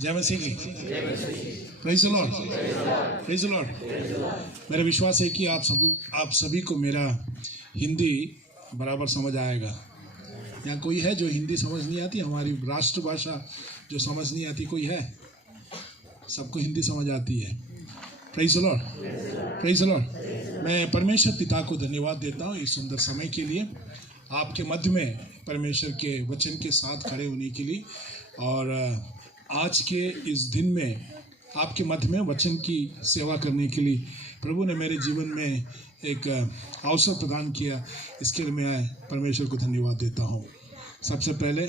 जय मसीह की। Praise the Lord, praise the Lord. मेरा विश्वास है कि आप सभी को मेरा हिंदी बराबर समझ आएगा। यहाँ कोई है जो हिंदी समझ नहीं आती? हमारी राष्ट्रभाषा जो समझ नहीं आती कोई है? सबको हिंदी समझ आती है। Praise the Lord, praise the Lord. मैं परमेश्वर पिता को धन्यवाद देता हूँ इस सुंदर समय के लिए, आपके मध्य में परमेश्वर के वचन के साथ खड़े होने के लिए, और आज के इस दिन में आपके मध्य में वचन की सेवा करने के लिए प्रभु ने मेरे जीवन में एक अवसर प्रदान किया। इसके लिए मैं परमेश्वर को धन्यवाद देता हूँ। सबसे पहले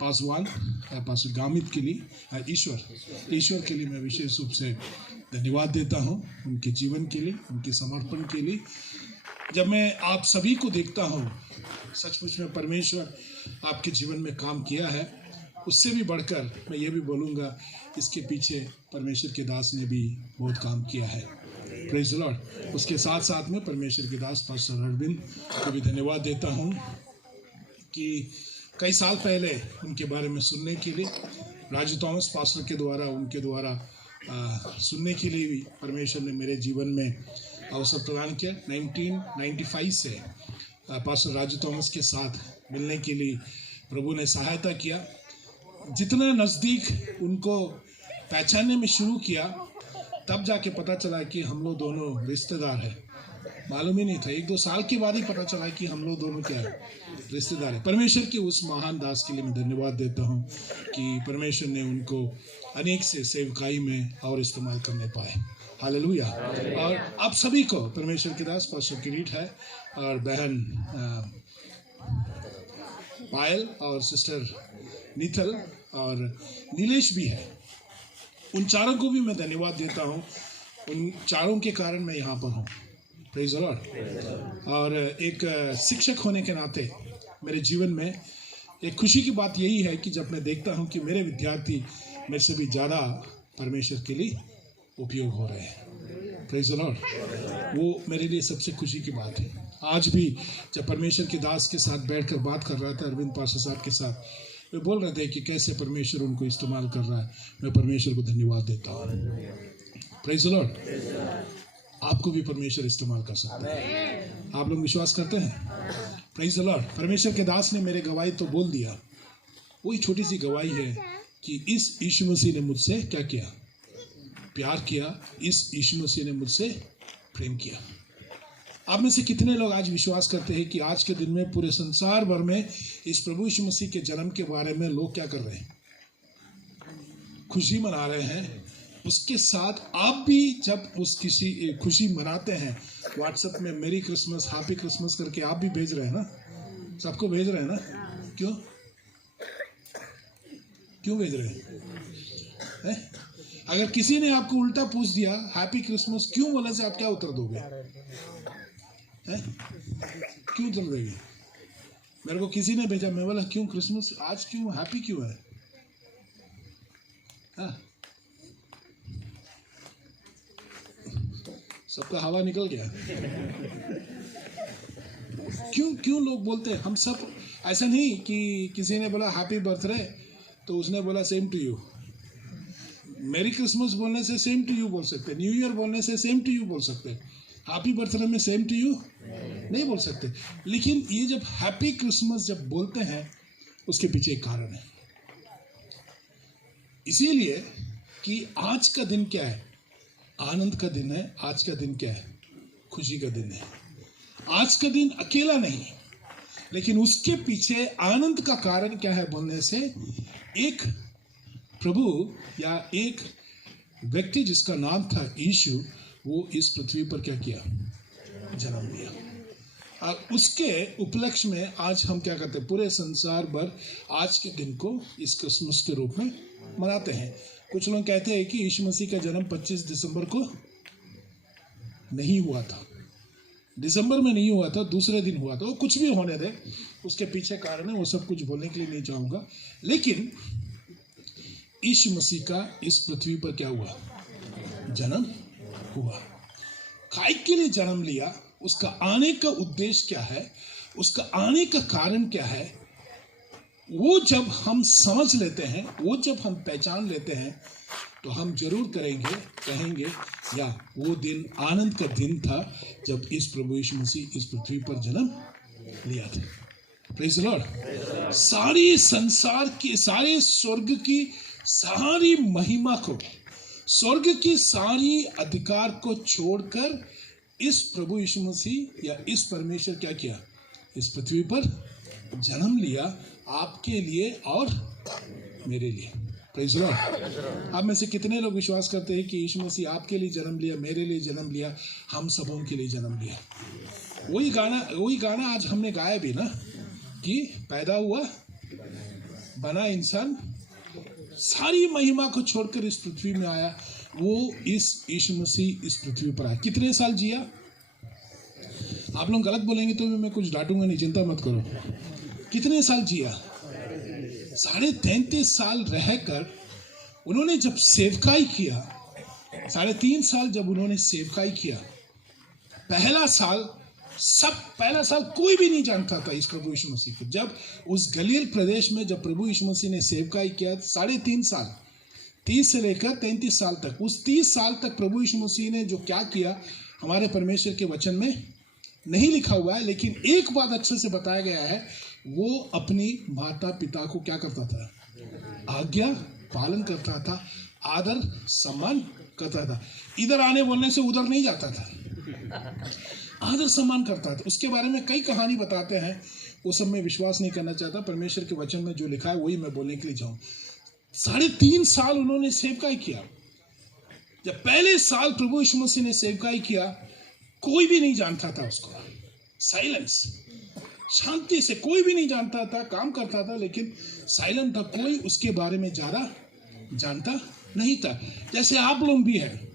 पास्टर गामित के लिए ईश्वर के लिए मैं विशेष रूप से धन्यवाद देता हूँ, उनके जीवन के लिए, उनके समर्पण के लिए। जब मैं आप सभी को देखता हूँ, सचमुच में परमेश्वर आपके जीवन में काम किया है। उससे भी बढ़कर मैं ये भी बोलूँगा, इसके पीछे परमेश्वर के दास ने भी बहुत काम किया है। Praise the Lord. उसके साथ साथ में परमेश्वर के दास पास्टर अरविंद को भी धन्यवाद देता हूँ कि कई साल पहले उनके बारे में सुनने के लिए राजू थॉमस पास्टर के द्वारा उनके द्वारा सुनने के लिए भी परमेश्वर ने मेरे जीवन में अवसर प्रदान किया। 1995 से पास्टर राजू थॉमस के साथ मिलने के लिए प्रभु ने सहायता किया। जितना नज़दीक उनको पहचानने में शुरू किया, तब जाके पता चला कि हम लोग दोनों रिश्तेदार हैं। मालूम ही नहीं था, 1-2 साल के बाद ही पता चला कि हम लोग दोनों क्या है, रिश्तेदार हैं। परमेश्वर के उस महान दास के लिए मैं धन्यवाद देता हूँ कि परमेश्वर ने उनको अनेक से सेवकाई में और इस्तेमाल करने पाए। हालेलुया। और आप सभी को परमेश्वर के दास पास्टर किरीट है और बहन पायल और सिस्टर नीतल और नीलेश भी है। उन चारों को भी मैं धन्यवाद देता हूँ। उन चारों के कारण मैं यहाँ पर हूँ। Praise the Lord. और एक शिक्षक होने के नाते मेरे जीवन में एक खुशी की बात यही है कि जब मैं देखता हूँ कि मेरे विद्यार्थी मेरे से भी ज़्यादा परमेश्वर के लिए उपयोग हो रहे हैं। Praise the Lord. वो मेरे लिए सबसे खुशी की बात है। आज भी जब परमेश्वर के दास के साथ बैठकर बात कर रहा था, अरविंद पास्टर साहब के साथ, वे बोल रहे थे कि कैसे परमेश्वर उनको इस्तेमाल कर रहा है। मैं परमेश्वर को धन्यवाद देता हूँ। Praise the Lord. आपको भी परमेश्वर इस्तेमाल कर सकता है। आप लोग विश्वास करते हैं? Praise the Lord. परमेश्वर के दास ने मेरे गवाही तो बोल दिया, वही छोटी सी गवाही है कि इस यीशु मसीह ने मुझसे क्या किया? प्यार किया। इस यीशु मसीह ने मुझसे प्रेम किया। आप में से कितने लोग आज विश्वास करते हैं कि आज के दिन में पूरे संसार भर में इस प्रभु यीशु मसीह के जन्म के बारे में लोग क्या कर रहे हैं? खुशी मना रहे हैं। उसके साथ आप भी जब उस किसी खुशी मनाते हैं, व्हाट्सएप में मेरी क्रिसमस, हैप्पी क्रिसमस करके आप भी भेज रहे हैं ना? सबको भेज रहे हैं ना? क्यों भेज रहे हैं? अगर किसी ने आपको उल्टा पूछ दिया हैप्पी क्रिसमस क्यों बोलने से आप क्या उत्तर दोगे? क्यों उत्तर देंगे? मेरे को किसी ने भेजा, मैं बोला क्यों क्रिसमस आज क्यों हैप्पी क्यों है? सबका हवा निकल गया। क्यों लोग बोलते हैं? हम सब ऐसा नहीं कि किसी ने बोला हैप्पी बर्थडे तो उसने बोला same to you. Merry Christmas बोलने से सेम टू यू बोल सकते, न्यू ईयर बोलने से सेम टू यू बोल सकते, हैप्पी बर्थडे में सेम टू यू नहीं बोल सकते। लेकिन ये जब हैप्पी क्रिसमस जब बोलते हैं, उसके पीछे एक कारण है। इसीलिए कि आज का दिन क्या है? आनंद का दिन है। आज का दिन क्या है? खुशी का दिन है। आज का दिन अकेला नहीं, लेकिन उसके पीछे आनंद का कारण क्या है बोलने से, एक प्रभु या एक व्यक्ति जिसका नाम था यीशु, वो इस पृथ्वी पर क्या किया? जन्म लिया। और उसके उपलक्ष्य में आज हम क्या करते हैं? पूरे संसार भर आज के दिन को इस क्रिसमस के रूप में मनाते हैं। कुछ लोग कहते हैं कि यीशु मसीह का जन्म 25 दिसंबर को नहीं हुआ था, दिसंबर में नहीं हुआ था, दूसरे दिन हुआ था। वो कुछ भी होने दे, उसके पीछे कारण है, वो सब कुछ बोलने के लिए नहीं चाहूँगा। लेकिन यीशु मसीह का इस पृथ्वी पर क्या हुआ? जन्म हुआ। काय के लिए जन्म लिया? उसका आने का उद्देश्य क्या है? उसका आने का कारण क्या है? वो जब हम समझ लेते हैं, वो जब हम पहचान लेते हैं, तो हम जरूर कहेंगे या वो दिन आनंद का दिन था जब इस प्रभु यीशु मसीह इस पृथ्वी पर जन्म लिया था। Praise the Lord. सारी संसार की, सारे स्वर्ग की सारी महिमा को, स्वर्ग की सारी अधिकार को छोड़कर इस प्रभु यीशु मसीह या इस परमेश्वर क्या किया, इस पृथ्वी पर जन्म लिया, आपके लिए और मेरे लिए। Praise the Lord. आप में से कितने लोग विश्वास करते हैं कि यीशु मसीह आपके लिए जन्म लिया, मेरे लिए जन्म लिया, हम सबों के लिए जन्म लिया? वही गाना आज हमने गाया भी ना, कि पैदा हुआ, बना इंसान, सारी महिमा को छोड़कर इस पृथ्वी में आया। वो इस यीशु मसीह इस पृथ्वी पर आया। कितने साल जिया? आप लोग गलत बोलेंगे तो मैं कुछ डांटूंगा नहीं, चिंता मत करो। कितने साल जिया? 33.5 साल रहकर उन्होंने जब सेवकाई किया, 3.5 साल जब उन्होंने सेवकाई किया, पहला साल कोई भी नहीं जानता था इस प्रभु यीशु मसीह को। जब उस गलील प्रदेश में जब प्रभु यीशु मसीह ने सेवकाई किया 3.5 साल, 30 से लेकर 33 साल तक, उस 30 साल तक प्रभु यीशु मसीह ने जो क्या किया हमारे परमेश्वर के वचन में नहीं लिखा हुआ है, लेकिन एक बात अच्छे से बताया गया है, वो अपनी माता पिता को क्या करता था? आज्ञा पालन करता था, आदर सम्मान करता था। इधर आने बोलने से उधर नहीं जाता था, आदर सम्मान करता था। उसके बारे में कई कहानी बताते हैं, वो सब मैं विश्वास नहीं करना चाहता। परमेश्वर के वचन में जो लिखा है वही मैं बोलने के लिए जाऊं। 3.5 साल उन्होंने सेवकाई किया। जब पहले साल प्रभु यीशु मसीह ने सेवकाई किया, कोई भी नहीं जानता था उसको, साइलेंस, शांति से, कोई भी नहीं जानता था, काम करता था लेकिन साइलेंट था, कोई उसके बारे में ज्यादा जानता नहीं था। जैसे आप लोग भी हैं,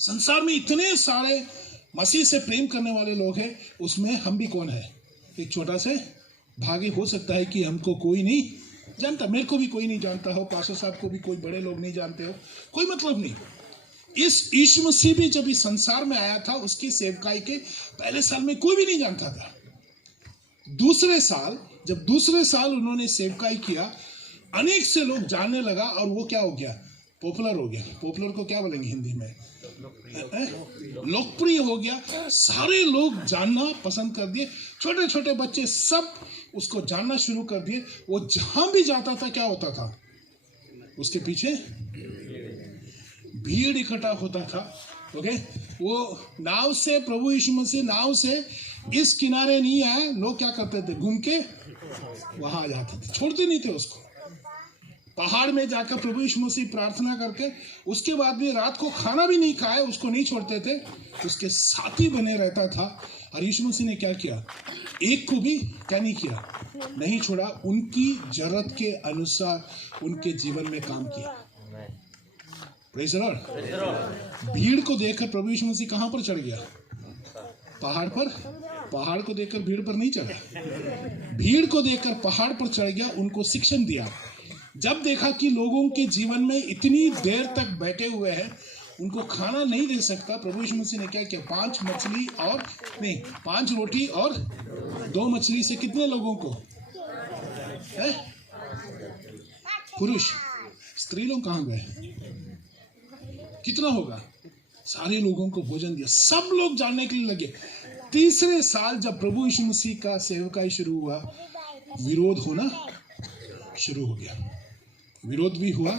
संसार में इतने सारे मसीह से प्रेम करने वाले लोग हैं, उसमें हम भी कौन है? एक छोटा से भागी। हो सकता है कि हमको कोई नहीं जानता, मेरे को भी कोई नहीं जानता हो, पास्टर साहब को भी कोई बड़े लोग नहीं जानते हो, कोई मतलब नहीं। इस यीशु मसीह भी जब इस संसार में आया था, उसकी सेवकाई के पहले साल में कोई भी नहीं जानता था। दूसरे साल उन्होंने सेवकाई किया, अनेक से लोग जानने लगा और वो क्या हो गया? पॉपुलर हो गया। पॉपुलर को क्या बोलेंगे हिंदी में? लोकप्रिय हो गया। सारे लोग जानना पसंद कर दिए, छोटे छोटे बच्चे सब उसको जानना शुरू कर दिए। वो जहां भी जाता था क्या होता था? उसके पीछे भीड़ इकट्ठा होता था। ओके, वो नाव से, प्रभु यीशु मसीह नाव से इस किनारे नहीं आए, लोग क्या करते थे? घूम के वहां आ जाते थे, छोड़ते नहीं थे उसको। पहाड़ में जाकर प्रभु यीशु मसीह प्रार्थना करके, उसके बाद भी रात को खाना भी नहीं खाए, उसको नहीं छोड़ते थे, उसके साथी बने रहता था। और यीशु मसीह ने क्या किया? एक को भी क्या नहीं किया? नहीं छोड़ा। उनकी जरूरत के अनुसार उनके जीवन में काम किया। Praise the Lord. भीड़ को देखकर प्रभु यीशु मसीह कहां पर चढ़ गया? पहाड़ पर। पहाड़ को देखकर भीड़ पर नहीं चढ़ा, भीड़ को देखकर पहाड़ पर चढ़ गया, उनको शिक्षण दिया। जब देखा कि लोगों के जीवन में इतनी देर तक बैठे हुए हैं, उनको खाना नहीं दे सकता, प्रभु यीशु मसीह ने क्या किया? 5 रोटी और 2 मछली से कितने लोगों को? पुरुष, स्त्री लोग कहां गए? कितना होगा? सारे लोगों को भोजन दिया। सब लोग जानने के लिए लगे। तीसरे साल जब प्रभु यीशु मसीह का सेवकाई शुरू हुआ, विरोध होना शुरू हो गया। विरोध भी हुआ।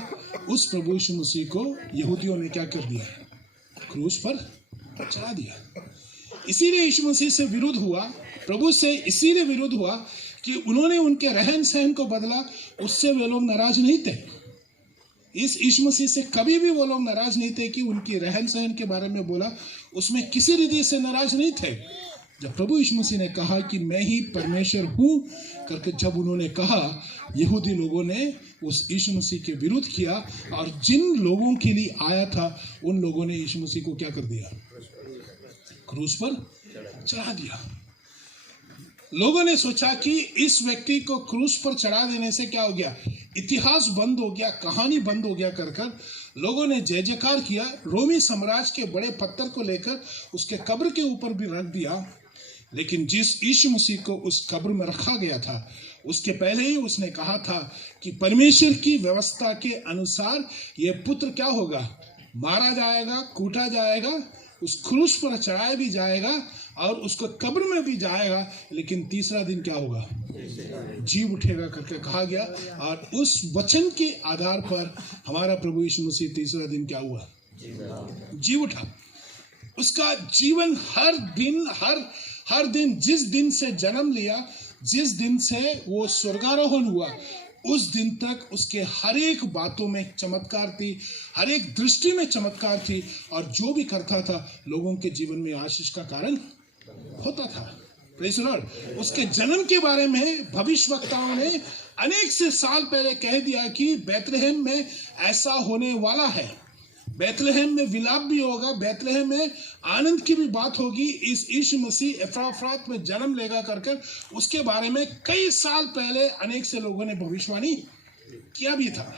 उस प्रभु यीशु मसीह को यहूदियों ने क्या कर दिया? क्रूस पर चढ़ा दिया। इसीलिए यीशु मसीह से विरोध हुआ, प्रभु से इसीलिए विरोध हुआ कि उन्होंने उनके रहन सहन को बदला, उससे वे लोग नाराज नहीं थे। इस यीशु मसीह से कभी भी वो लोग नाराज नहीं थे कि उनकी रहन सहन के बारे में बोला, उसमें किसी रीति से नाराज नहीं थे। जब प्रभु यीशु मसीह ने कहा कि मैं ही परमेश्वर हूं करके जब उन्होंने कहा, यहूदी लोगों ने उस यीशु मसीह के विरुद्ध किया, और जिन लोगों के लिए आया था उन लोगों ने यीशु मसीह को क्या कर दिया? क्रूस पर चढ़ा दिया। लोगों ने सोचा कि इस व्यक्ति को क्रूस पर चढ़ा देने से क्या हो गया? इतिहास बंद हो गया, कहानी बंद हो गया कर लोगों ने जय जयकार किया। रोमी साम्राज्य के बड़े पत्थर को लेकर उसके कब्र के ऊपर भी रख दिया। लेकिन जिस यीशु मसीह को उस कब्र में रखा गया था, उसके पहले ही उसने कहा था कि परमेश्वर की व्यवस्था के अनुसार ये पुत्र क्या होगा, मारा जाएगा, कूटा जाएगा, उस क्रूस पर चढ़ाया भी जाएगा और उसको कब्र में भी जाएगा, लेकिन तीसरा दिन क्या होगा, जी उठेगा करके कहा गया। और उस वचन के आधार पर हमारा प्रभु यीशु मसीह तीसरा दिन क्या हुआ, जी उठा। उसका जीवन हर दिन जिस दिन से जन्म लिया, जिस दिन से वो स्वर्गारोहण हुआ, उस दिन तक उसके हर एक बातों में चमत्कार थी, हर एक दृष्टि में चमत्कार थी, और जो भी करता था लोगों के जीवन में आशीष का कारण होता था। Praise the Lord. उसके जन्म के बारे में भविष्यवक्ताओं ने अनेक से साल पहले कह दिया कि बैतलहम में ऐसा होने वाला है, बैतलहम में विलाप भी होगा, बैतलहम में आनंद की भी बात होगी, इस यीशु मसीह एफ्राफ्रात में जन्म लेगा करके उसके बारे में कई साल पहले अनेक से लोगों ने भविष्यवाणी किया भी था।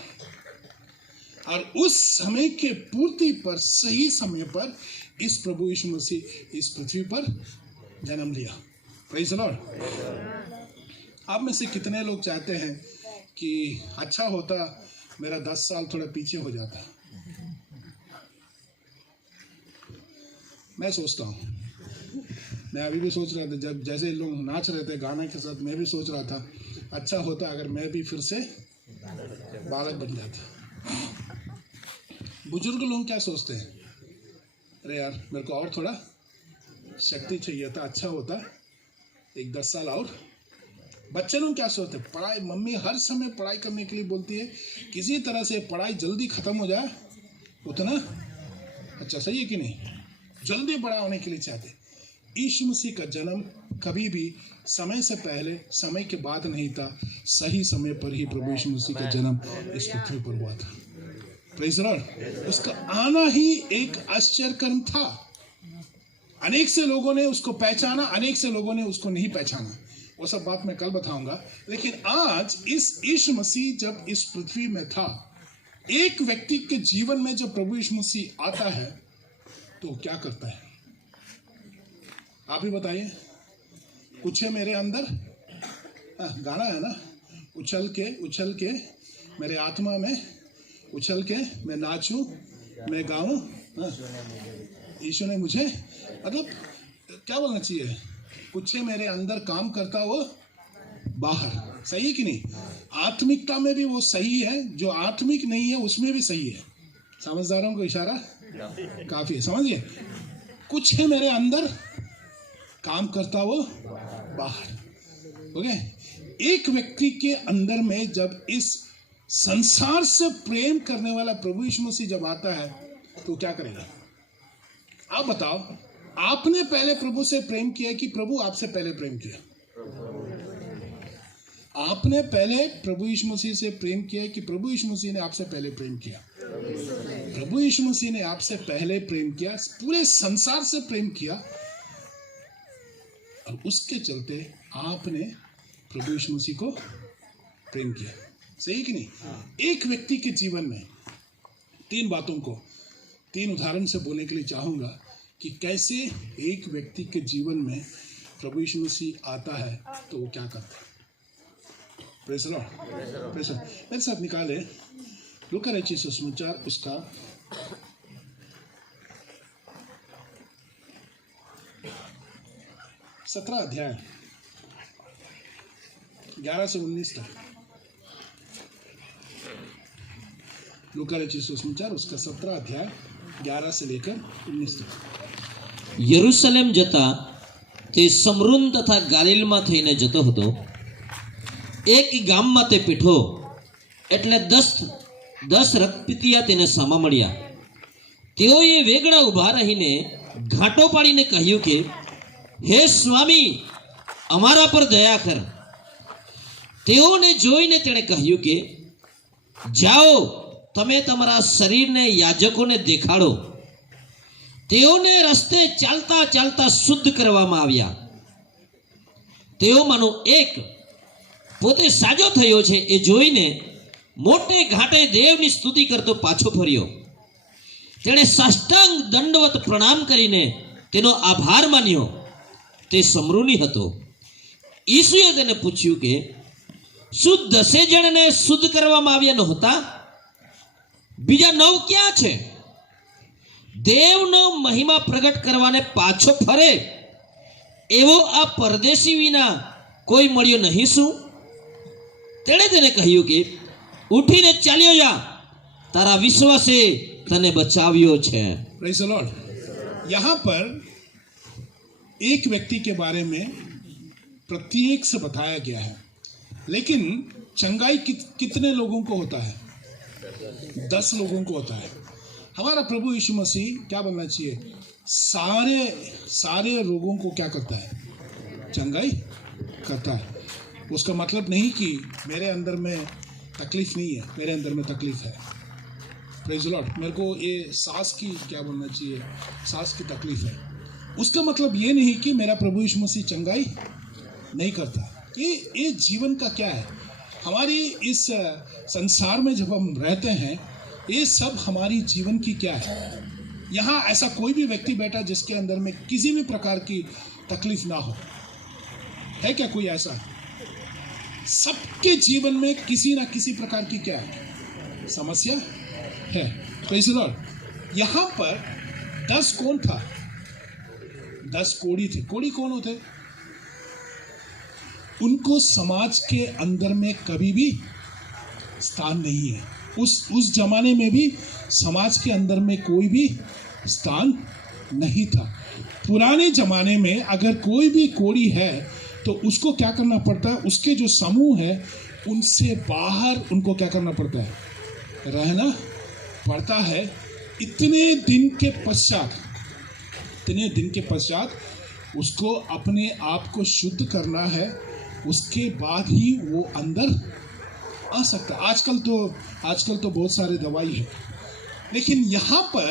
और उस समय के पूर्ति पर, सही समय पर इस प्रभु यीशु मसीह इस पृथ्वी पर जन्म लिया। Praise the Lord. आप में से कितने लोग चाहते हैं कि अच्छा होता मेरा 10 साल थोड़ा पीछे हो जाता? मैं सोचता हूँ, मैं अभी भी सोच रहा था, जब जैसे लोग नाच रहे थे गाना के साथ, मैं भी सोच रहा था अच्छा होता अगर मैं भी फिर से बालक बन जाता। बुजुर्ग लोग क्या सोचते हैं, अरे यार मेरे को और थोड़ा शक्ति चाहिए था, अच्छा होता एक 10 साल और। बच्चे लोग क्या सोचते हैं, पढ़ाई, मम्मी हर समय पढ़ाई करने के लिए बोलती है, किसी तरह से पढ़ाई जल्दी खत्म हो जाए उतना अच्छा, सही है कि नहीं, जल्दी बड़ा होने के लिए चाहते। यीशु मसीह का जन्म कभी भी समय से पहले, समय के बाद नहीं था, सही समय पर ही प्रभु यीशु मसीह का जन्म इस पृथ्वी पर हुआ था। Praise the Lord. उसका आना ही एक आश्चर्य कर्म था। अनेक से लोगों ने उसको पहचाना, अनेक से लोगों ने उसको नहीं पहचाना, वो सब बात मैं कल बताऊंगा। लेकिन आज इस यीशु मसीह जब इस पृथ्वी में था, एक व्यक्ति के जीवन में जब प्रभु यीशु मसीह आता है तो क्या करता है, आप ही बताइए। कुछ है मेरे अंदर, गाना है ना, उछल के मेरे आत्मा में उछल के मैं नाचूं, मैं गाऊं, यीशु ने मुझे, मतलब क्या बोलना चाहिए, कुछ है मेरे अंदर काम करता वो बाहर, सही है कि नहीं। आत्मिकता में भी वो सही है, जो आत्मिक नहीं है उसमें भी सही है। समझदारों को इशारा काफी है, समझिए। कुछ है मेरे अंदर काम करता वो बाहर। ओके, एक व्यक्ति के अंदर में जब इस संसार से प्रेम करने वाला प्रभु यीशु मसीह जब आता है तो क्या करेगा, आप बताओ। आपने पहले प्रभु से प्रेम किया कि प्रभु आपसे पहले प्रेम किया? आपने पहले प्रभु यीशु मसीह से प्रेम किया कि प्रभु यीशु मसीह ने आपसे पहले प्रेम किया? प्रभु यीशु मसीह ने आपसे पहले प्रेम किया, पूरे संसार से प्रेम किया, और उसके चलते आपने प्रभु यीशु मसीह को प्रेम किया, सही कि नहीं। एक व्यक्ति के जीवन में 3 बातों को 3 उदाहरण से बोलने के लिए चाहूंगा कि कैसे एक व्यक्ति के जीवन में प्रभु यीशु मसीह आता है तो वो क्या करता है। Praise the Lord. Praise the Lord. मेरे साथ निकाले लूका रचित सुसमाचार उसका 17 अध्याय 11 से 19 तक। लूका रचित सुसमाचार उसका 17 अध्याय 11 से लेकर 19 तक। यरूशलेम जता તે સમરૂન તથા ગાલિલમાં થઈને જતો હતો। એક ગામમાં તે પીઠો એટલે 10 રક્તપીતિયા તેને સામા મળ્યા। તેઓએ વેગળા ઊભા રહીને ઘાટો પાડીને કહ્યું કે હે સ્વામી અમારા પર દયા કર। તેઓને જોઈને તેણે કહ્યું કે જાઓ તમે તમારા શરીરને યાજકોને દેખાડો। તેઓને રસ્તે ચાલતા ચાલતા શુદ્ધ કરવામાં આવ્યા। તેઓમાંનો એક પોતે સાજો થયો છે એ જોઈને મોટે ઘાટે દેવની સ્તુતિ કરતો પાછો ફર્યો। તેણે સાષ્ટાંગ દંડવત પ્રણામ કરીને તેનો આભાર માન્યો। તે સમરૂની હતો। ઈસુએ તેને પૂછ્યું કે શું 10 જણને શુદ્ધ કરવામાં આવ્યા નહોતા? બીજા 9 ક્યાં છે? દેવનો મહિમા પ્રગટ કરવાને પાછો ફરે એવો આ પરદેશી વિના કોઈ મળ્યો નહીં શું? તેણે તેને કહ્યું કે ઉઠીને ચાલ્યો જા, તારા વિશ્વાસે તને બચાવ્યો છે. Praise the Lord. यहाँ पर एक व्यक्ति के बारे में प्रत्येक से बताया गया है, लेकिन चंगाई कितने लोगों को होता है? 10 लोगों को होता है. हमारा प्रभु यीशु मसीह क्या बोलना चाहिए? सारे रोगों को क्या करता है? चंगाई करता है. उसका मतलब नहीं कि मेरे अंदर में तकलीफ नहीं है, मेरे अंदर में तकलीफ है. Praise the Lord. मेरे को ये सांस की क्या बोलना चाहिए, सांस की तकलीफ है. उसका मतलब ये नहीं कि मेरा प्रभु यीशु मसीह चंगाई नहीं करता. ये जीवन का क्या है? हमारी इस संसार में जब हम रहते हैं, ये सब हमारी जीवन की क्या है? यहाँ ऐसा कोई भी व्यक्ति बैठा जिसके अंदर में किसी भी प्रकार की तकलीफ ना हो, है क्या कोई ऐसा? सबके जीवन में किसी ना किसी प्रकार की क्या है? समस्या है. Praise the Lord. यहाँ पर 10 कौन था? 10 कोढ़ी थे. कोढ़ी कौन होते? उनको समाज के अंदर में कभी भी स्थान नहीं है. उस जमाने में भी समाज के अंदर में कोई भी स्थान नहीं था. पुराने जमाने में अगर कोई भी कोढ़ी है तो उसको क्या करना पड़ता है? उसके जो समूह है उनसे बाहर उनको क्या करना पड़ता है? रहना पड़ता है. इतने दिन के पश्चात उसको अपने आप को शुद्ध करना है. उसके बाद ही वो अंदर आ सकता है. आजकल तो बहुत सारे दवाई है, लेकिन यहाँ पर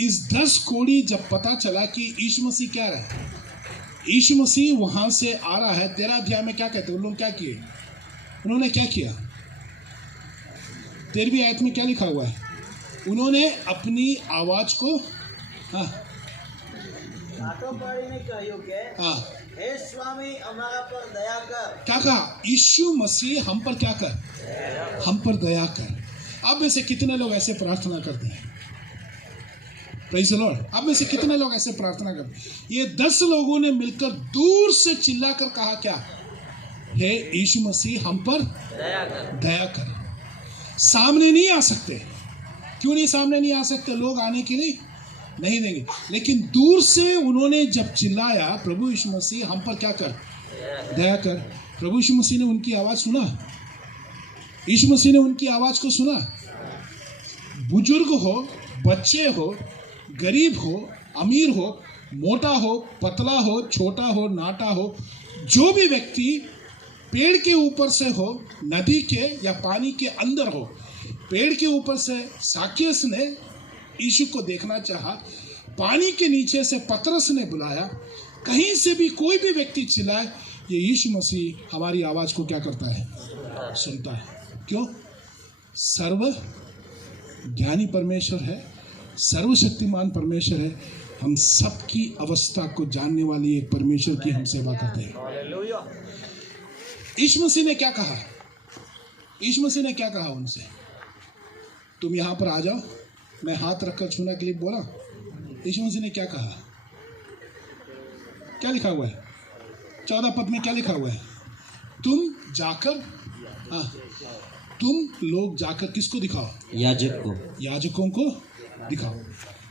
इस 10 कोढ़ी जब पता चला कि यीशु मसीह क्या रहा है, यीशु मसीह वहां से आ रहा है. 13 अध्याय में क्या कहते हैं? उन्होंने क्या किए? उन्होंने क्या किया? 13वीं आयत में क्या लिखा हुआ है? उन्होंने अपनी आवाज को हे स्वामी हमारा पर दया कर. क्या कहा? यीशु मसीह हम पर क्या कर? हम पर दया कर. आप में से कितने लोग ऐसे प्रार्थना करते हैं? Praise the Lord. आप में से कितने लोग ऐसे प्रार्थना करते हैं? ये 10 लोगों ने मिलकर दूर से चिल्लाकर कहा क्या? हे यीशु मसीह हम पर दया कर. सामने नहीं आ सकते. क्यों नहीं सामने नहीं आ सकते? लोग आने के लिए नहीं देंगे. लेकिन दूर से उन्होंने जब चिल्लाया प्रभु यीशु मसीह हम पर क्या कर? दया कर. प्रभु यीशु मसीह ने उनकी आवाज सुना. यीशु मसीह ने उनकी आवाज को सुना. बुजुर्ग हो, बच्चे हो, गरीब हो, अमीर हो, मोटा हो, पतला हो, छोटा हो, नाटा हो, जो भी व्यक्ति पेड़ के ऊपर से हो, नदी के या पानी के अंदर हो, पेड़ के ऊपर से साकियस ने यीशु को देखना चाहा. पानी के नीचे से पतरस ने बुलाया. कहीं से भी कोई भी व्यक्ति चिल्लाए, ये यीशु मसीह हमारी आवाज को क्या करता है? सुनता है. क्यों? सर्व ज्ञानी परमेश्वर है, सर्वशक्तिमान परमेश्वर है. हम सबकी अवस्था को जानने वाली एक परमेश्वर की हम सेवा करते हैं. यीशु मसीह ने क्या कहा? यीशु मसीह ने क्या कहा उनसे? तुम यहां पर आ जाओ, मैं हाथ रखकर छूने के लिए बोला. यीशु मसीह ने क्या कहा? क्या लिखा हुआ है? 14 पद में क्या लिखा हुआ है? तुम लोग जाकर किसको दिखाओ? याजकों को दिखाओ.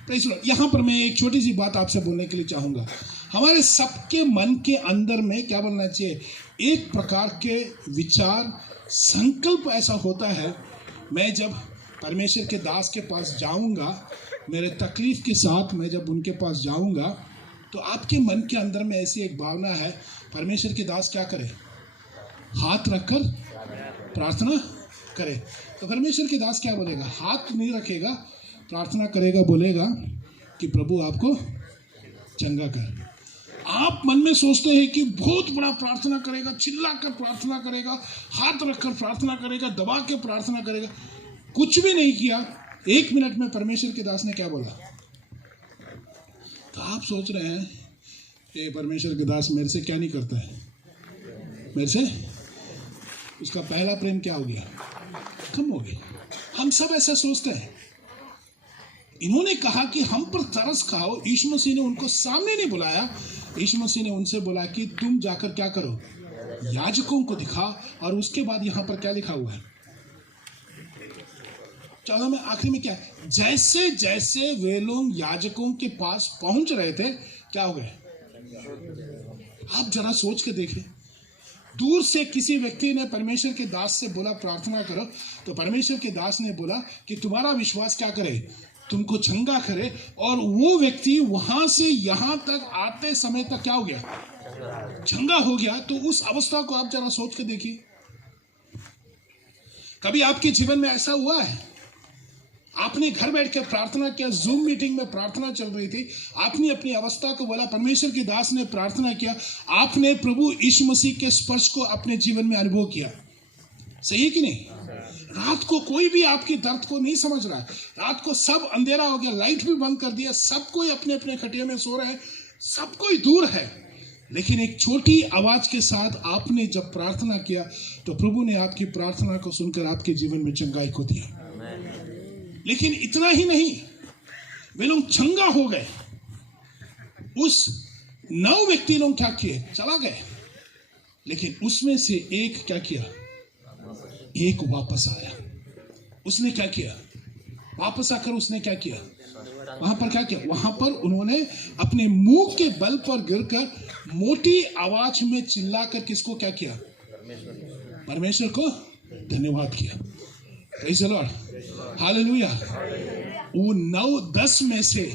Praise the Lord. यहाँ पर मैं एक छोटी सी बात आपसे बोलने के लिए चाहूँगा. हमारे सबके मन के अंदर में क्या बोलना चाहिए? एक प्रकार के विचार, संकल्प ऐसा होता है, मैं जब परमेश्वर के दास के पास जाऊँगा, मेरे तकलीफ के साथ मैं जब उनके पास जाऊँगा, तो आपके मन के अंदर में ऐसी एक भावना है, परमेश्वर के दास क्या करे? हाथ रखकर प्रार्थना करे. तो परमेश्वर के दास क्या बोलेगा? हाथ नहीं रखेगा, प्रार्थना करेगा, बोलेगा कि प्रभु आपको चंगा कर. आप मन में सोचते हैं कि बहुत बड़ा प्रार्थना करेगा, चिल्लाकर प्रार्थना करेगा, हाथ रखकर प्रार्थना करेगा, दबा के प्रार्थना करेगा. कुछ भी नहीं किया. 1 मिनट में परमेश्वर के दास ने क्या बोला? तो आप सोच रहे हैं ये परमेश्वर के दास मेरे से क्या नहीं करता है? मेरे से उसका पहला प्रेम क्या हो गया? खत्म हो गया। हम सब ऐसा सोचते हैं। इन्होंने कहा कि हम पर तरस खाओ। यीशु मसीह ने उनको सामने नहीं बुलाया। यीशु मसीह ने उनसे बोला कि तुम जाकर क्या करो, याजकों को दिखा। और उसके बाद यहां पर क्या लिखा हुआ है 14 में आखिरी में क्या है? जैसे जैसे वे लोग याजकों के पास पहुंच रहे थे, क्या हो गए? आप जरा सोच के देखें। दूर से किसी व्यक्ति ने परमेश्वर के दास से बोला प्रार्थना करो, तो परमेश्वर के दास ने बोला कि तुम्हारा विश्वास क्या करे, तुमको चंगा करे। और वो व्यक्ति वहां से यहां तक आते समय तक क्या हो गया? चंगा हो गया। तो उस अवस्था को आप जरा सोच के देखिए। कभी आपके जीवन में ऐसा हुआ है? आपने घर बैठ के प्रार्थना किया, जूम मीटिंग में प्रार्थना चल रही थी, आपने अपनी अवस्था को बोला, परमेश्वर के दास ने प्रार्थना किया, आपने प्रभु यीशु मसीह के स्पर्श को अपने जीवन में अनुभव किया। सही है कि नहीं? रात को कोई भी आपकी दर्द को नहीं समझ रहा है। रात को सब अंधेरा हो गया, लाइट भी बंद कर दिया, सब कोई अपने अपने खटिया में सो रहे हैं, सब कोई दूर है। लेकिन एक छोटी आवाज के साथ आपने जब प्रार्थना किया, तो प्रभु ने आपकी प्रार्थना को सुनकर आपके जीवन में चंगाई को दिया। लेकिन इतना ही नहीं, वे लोग चंगा हो गए। उस 9 व्यक्ति लोग क्या किए? चला गए। लेकिन उसमें से एक क्या किया? एक वापस आया। उसने क्या किया? वापस आकर उसने क्या किया? वहां पर क्या किया? वहां पर उन्होंने अपने मुंह के बल पर गिरकर मोटी आवाज में चिल्लाकर किसको क्या किया? परमेश्वर को धन्यवाद किया। Praise the Lord, hallelujah. वो 9-10 में से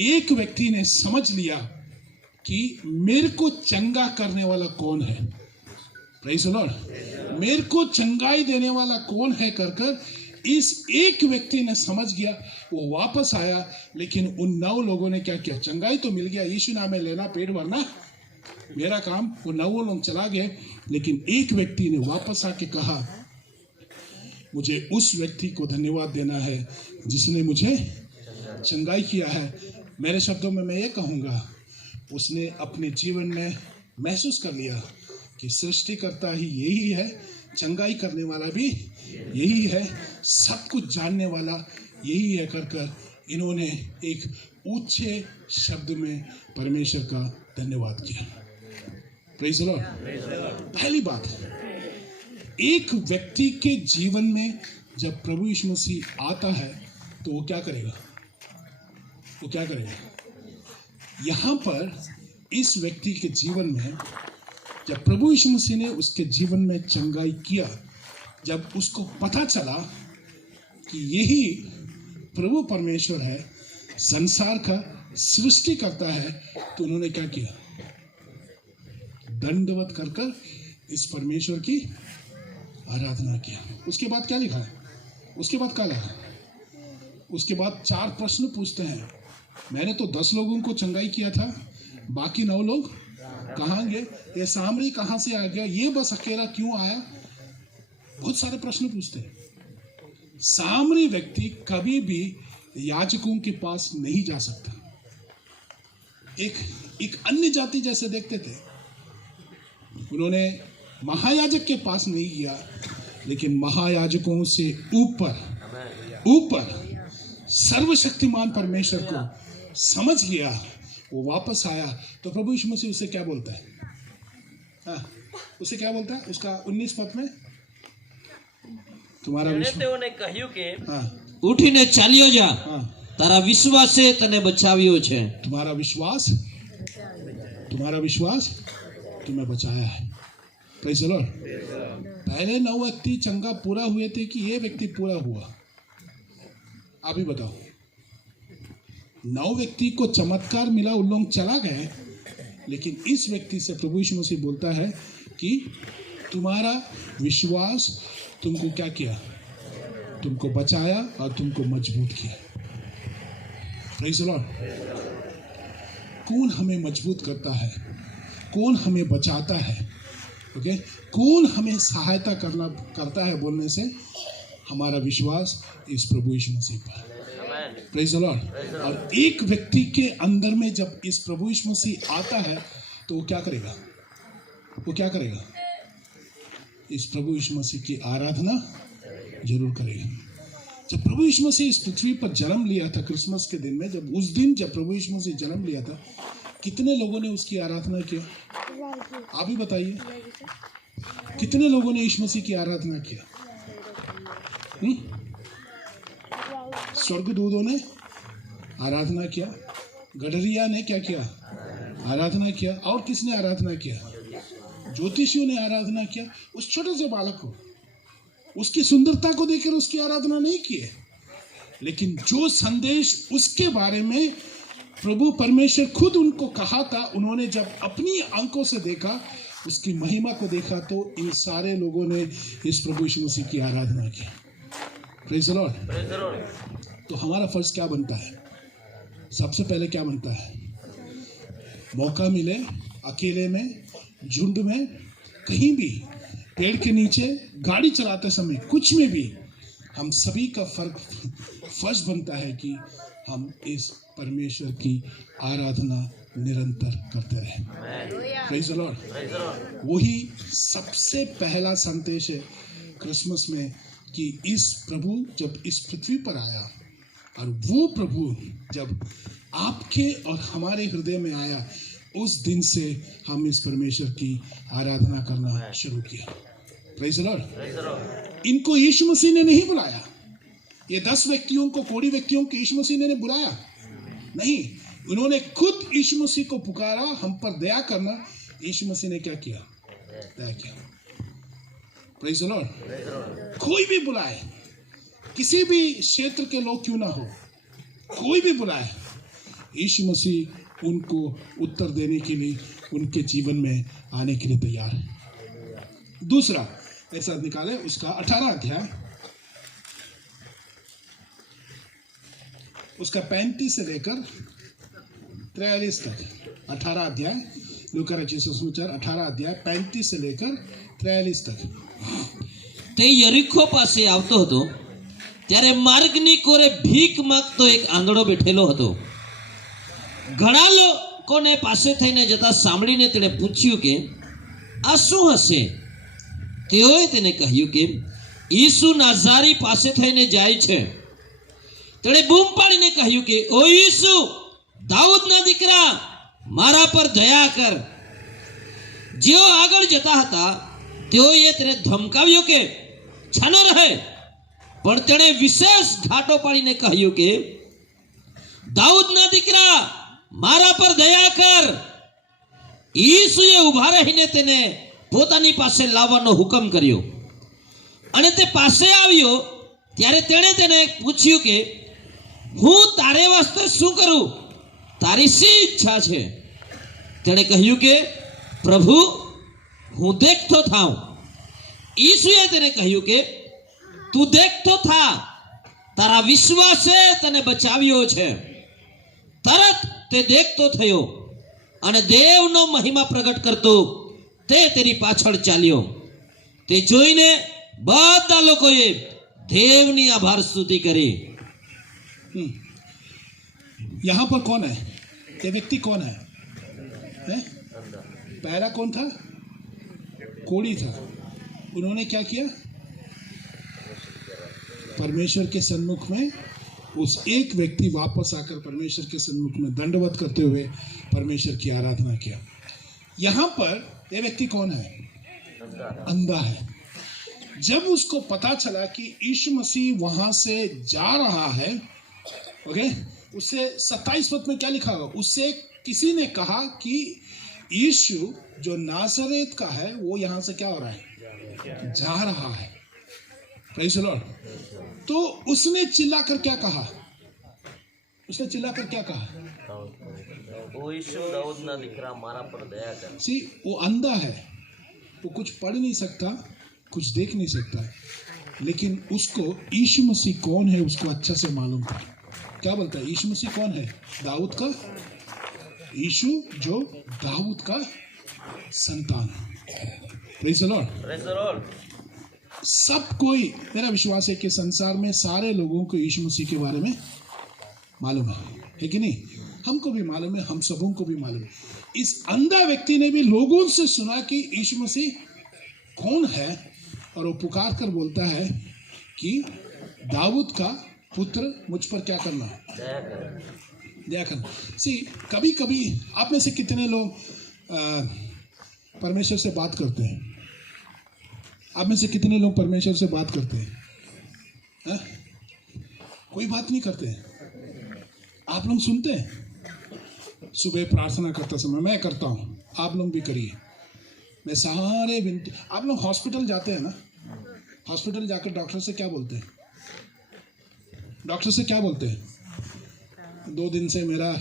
एक व्यक्ति ने समझ लिया कि मेरे को चंगा करने वाला कौन है। प्रेज़ द लॉर्ड, मेरे को चंगाई देने वाला कौन है कर इस एक व्यक्ति ने समझ गया। वो वापस आया। लेकिन उन 9 लोगों ने क्या किया? चंगाई तो मिल गया, यीशु नाम में लेना, पेट भरना मेरा काम। वो 9 लोग चला गए। लेकिन एक व्यक्ति ने वापस आके कहा, मुझे उस व्यक्ति को धन्यवाद देना है जिसने मुझे चंगाई किया है। मेरे शब्दों में मैं ये कहूँगा, उसने अपने जीवन में महसूस कर लिया कि सृष्टिकर्ता ही यही है, चंगाई करने वाला भी यही है, सब कुछ जानने वाला यही है कर इन्होंने एक ऊंचे शब्द में परमेश्वर का धन्यवाद किया। Praise the Lord. पहली बात, एक व्यक्ति के जीवन में जब प्रभु यीशु मसीह आता है तो वो क्या करेगा? वो क्या करेगा? यहाँ पर इस व्यक्ति के जीवन में जब प्रभु यीशु मसीह ने उसके जीवन में चंगाई किया, जब उसको पता चला कि यही प्रभु परमेश्वर है, संसार का सृष्टि करता है, तो उन्होंने क्या किया? दंडवत कर इस परमेश्वर की आराधना किया। उसके बाद क्या लिखा है? उसके बाद क्या लिखा? उसके बाद 4 प्रश्न पूछते हैं। मैंने तो 10 लोगों को चंगाई किया था, बाकी 9 लोग कहाँ गए? ये सामरी कहाँ से आ गया? ये बस अकेला क्यों आया? बहुत सारे प्रश्न पूछते हैं। सामरी व्यक्ति कभी भी याजकों के पास नहीं जा सकता। एक अन्य जाति जैसे देखते थे। उन्होंने महायाजक के पास नहीं गया, लेकिन महायाजकों से ऊपर सर्वशक्तिमान परमेश्वर को समझ गया। वो वापस आया तो प्रभु यीशु मसीह उसे क्या बोलता है? उसे क्या बोलता है? उसका 19 पद में, तुम्हारा विश्वास, ઉઠીને ચાલ્યો જા, તારા વિશ્વાસે તને બચાવ્યો છે। तुम्हारा विश्वास तुम्हें बचाया है। Praise the Lord. पहले 9 व्यक्ति चंगा पूरा हुए थे कि ये व्यक्ति पूरा हुआ? आप ही बताओ। 9 व्यक्ति को चमत्कार मिला, उन लोग चला गए, लेकिन इस व्यक्ति से प्रभु यीशु मसीह बोलता है कि तुम्हारा विश्वास तुमको क्या किया? तुमको बचाया और तुमको मजबूत किया। Praise the Lord. कौन हमें मजबूत करता है? कौन हमें बचाता है? ओके, कौन हमें सहायता करता है बोलने से? हमारा विश्वास इस प्रभु यीशु मसीह पर। Praise the Lord. और एक व्यक्ति के अंदर में जब इस प्रभु यीशु मसीह आता है तो वो क्या करेगा? इस प्रभु यीशु मसीह की आराधना जरूर करेंगे। जब प्रभु यीशु मसीह इस पृथ्वी पर जन्म लिया था क्रिसमस के दिन में, जब उस दिन जब प्रभु यीशु मसीह जन्म लिया था, कितने लोगों ने उसकी आराधना किया? आप ही बताइए, कितने लोगों ने यीशु मसीह की आराधना किया? स्वर्गदूतों ने आराधना किया, गडरिया ने क्या किया? आराधना किया। और किसने आराधना किया? ज्योतिषियों ने आराधना किया। उस छोटे से बालक को, उसकी सुंदरता को देखकर उसकी आराधना नहीं किए, लेकिन जो संदेश उसके बारे में प्रभु परमेश्वर खुद उनको कहा था, उन्होंने जब अपनी आंखों से देखा, उसकी महिमा को देखा, तो इन सारे लोगों ने इस प्रभु यीशु मसीह की आराधना की। Praise the Lord. तो हमारा फर्ज क्या बनता है? सबसे पहले क्या बनता है? मौका मिले, अकेले में, झुंड में, कहीं भी, पेड़ के नीचे, गाड़ी चलाते समय, कुछ में भी, हम सभी का फर्ज बनता है कि हम इस परमेश्वर की आराधना निरंतर करते रहें। Praise the Lord. वही सबसे पहला संदेश है क्रिसमस में कि इस प्रभु जब इस पृथ्वी पर आया, और वो प्रभु जब आपके और हमारे हृदय में आया, उस दिन से हम इस परमेश्वर की आराधना करना शुरू किया। Praise the Lord. इनको यीशु मसीह ने नहीं बुलाया, ये 10 व्यक्तियों को, कोड़ी व्यक्तियों को यीशु मसीह ने बुलाया नहीं, उन्होंने खुद यीशु मसीह को पुकारा, हम पर दया करना। यीशु मसीह ने क्या किया? दया किया। Praise the Lord. कोई भी बुलाए, किसी भी क्षेत्र के लोग क्यों ना हो, कोई भी बुलाए, यीशु मसीह उनको उत्तर देने के लिए, उनके जीवन में आने के लिए तैयार है। दूसरा एक साथ निकाले, उसका 18 अध्याय, उसका 35 से लेकर 43 तक। 18 अध्याय लूका रचित सुसमाचार, 18 अध्याय 35 से लेकर 43 તક. તે યરીખો પાસે આવતો હતો ત્યારે માર્ગની કોરે ભીખ માંગતો એક આંધળો બેઠેલો હતો. ઘણા લોકોને પાસે થઈને જતા સાંભળીને તેણે પૂછ્યું કે આ શું હશે? તેઓએ તેને કહ્યું કે ઈસુ નાઝારી પાસે થઈને જાય છે. તેણે બૂમ પાડીને કહ્યું કે ઓ ઈસુ, દાઉદના દીકરા, મારા પર દયા કર. જેઓ આગળ જતા હતા તેઓએ તેને ધમકાવ્યો કે છાનો રહે, પણ તેણે વિશેષ ઘાટો પાડીને કહ્યું કે દાઉદના દીકરા, મારા પર દયા કર. ઈસુએ ઊભા રહીને તેને પોતાની પાસે લાવવાનો હુકમ કર્યો અને તે પાસે આવ્યો ત્યારે તેણે તેને પૂછ્યું કે હું તારે વાસ્તે શું કરું? તારી શી ઈચ્છા છે? તેણે કહ્યું કે પ્રભુ, હું દેખતો થાઉં. ઈસુએ તેને કહ્યું કે તું દેખતો થા, તારા વિશ્વાસે તને બચાવ્યો છે. તરત તે દેખતો થયો અને દેવનો મહિમા પ્રગટ કરતો તે તેની પાછળ ચાલ્યો. તે જોઈને બધા લોકોએ દેવની આભાર સ્તુતિ કરી. यहाँ पर कौन है? ये व्यक्ति कौन है? पहला कौन था? कोड़ी था. उन्होंने क्या किया? परमेश्वर के सन्मुख में उस एक व्यक्ति वापस आकर परमेश्वर के सन्मुख में दंडवत करते हुए परमेश्वर की आराधना किया. यहाँ पर ये व्यक्ति कौन है? अंधा है. जब उसको पता चला कि यीशु मसीह वहां से जा रहा है, ओके, उससे 27 पद में क्या लिखा होगा? उससे किसी ने कहा कि यीशु जो नासरेत का है वो यहाँ से क्या हो रहा है? जा रहा है. Praise the Lord. तो उसने चिल्लाकर क्या कहा? उसने चिल्लाकर क्या कहा? ओ यीशु, दाऊदना दीकरा, मारा पर दया कर. सी, वो अंधा है, वो कुछ पढ़ नहीं सकता, कुछ देख नहीं सकता, लेकिन उसको यीशु मसीह कौन है उसको अच्छा से मालूम था. क्या बोलता है? यीशु मसीह कौन है? दाऊद का, यीशु जो दाऊद का संतान. Praise the Lord. Praise the Lord. सब कोई, मेरा विश्वास है कि संसार में सारे लोगों को यीशु मसीह के बारे में मालूम है कि नहीं? हमको भी मालूम है, हम सबों को भी मालूम है. इस अंधा व्यक्ति ने भी लोगों से सुना कि यीशु मसीह कौन है, और वो पुकार कर बोलता है कि दाऊद का पुत्र मुझ पर क्या करना, दया कर। दया करना। सी कभी कभी आप में से कितने लोग परमेश्वर से बात करते हैं? आप में से कितने लोग परमेश्वर से बात करते हैं? हा? कोई बात नहीं करते हैं। आप लोग सुनते हैं? सुबह प्रार्थना करते समय मैं करता हूँ, आप लोग भी करिए। मैं सारे विनती, आप लोग हॉस्पिटल जाते हैं ना, हॉस्पिटल जाकर डॉक्टर से क्या बोलते हैं? डॉक्टर से क्या बोलते हैं? 2 दिन से मेरा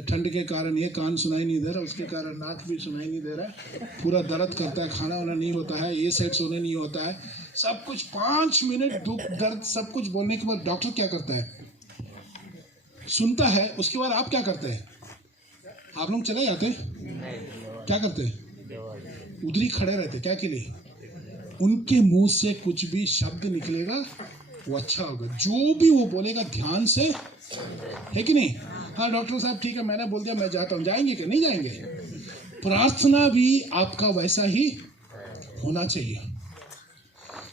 ठंड के कारण ये कान सुनाई नहीं दे रहा, उसके कारण नाक भी सुनाई नहीं दे रहा है, पूरा दर्द करता है, खाना वाना नहीं होता है, ये साइड सोने नहीं होता है, सब कुछ 5 मिनट दुख दर्द सब कुछ बोलने के बाद डॉक्टर क्या करता है? सुनता है। उसके बाद आप क्या करते हैं? आप लोग चले जाते हैं, क्या करते हैं? उधर ही खड़े रहते। क्या के लिए? उनके मुंह से कुछ भी शब्द निकलेगा वो अच्छा होगा, जो भी वो बोलेगा ध्यान से, है कि नहीं? हाँ डॉक्टर साहब ठीक है, मैंने बोल दिया, मैं जाता हूँ। जाएंगे कि नहीं जाएंगे? प्रार्थना भी आपका वैसा ही होना चाहिए।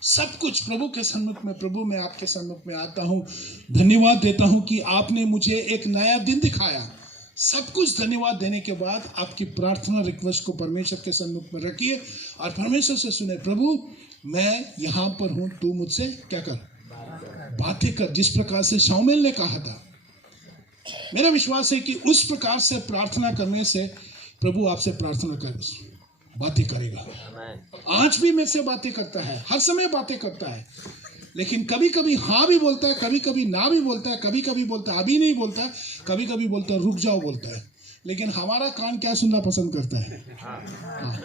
सब कुछ प्रभु के सम्मुख में, प्रभु मैं आपके सम्मुख में आता हूँ, धन्यवाद देता हूँ कि आपने मुझे एक नया दिन दिखाया। सब कुछ धन्यवाद देने के बाद आपकी प्रार्थना रिक्वेस्ट को परमेश्वर के सम्मुख में रखिए और परमेश्वर से सुने, प्रभु मैं यहाँ पर हूँ, तू मुझसे क्या कर, बातें कर। जिस प्रकार से शाऊल ने कहा था, मेरा विश्वास है कि उस प्रकार से प्रार्थना करने से प्रभु आपसे प्रार्थना कर बातें करेगा। आज भी मेरे से बातें करता है, हर समय बातें करता है, लेकिन कभी कभी हाँ भी बोलता है, कभी कभी ना भी बोलता है, कभी कभी बोलता है अभी नहीं बोलता, कभी कभी बोलता है रुक जाओ बोलता है। लेकिन हमारा कान क्या सुनना पसंद करता है? हाँ।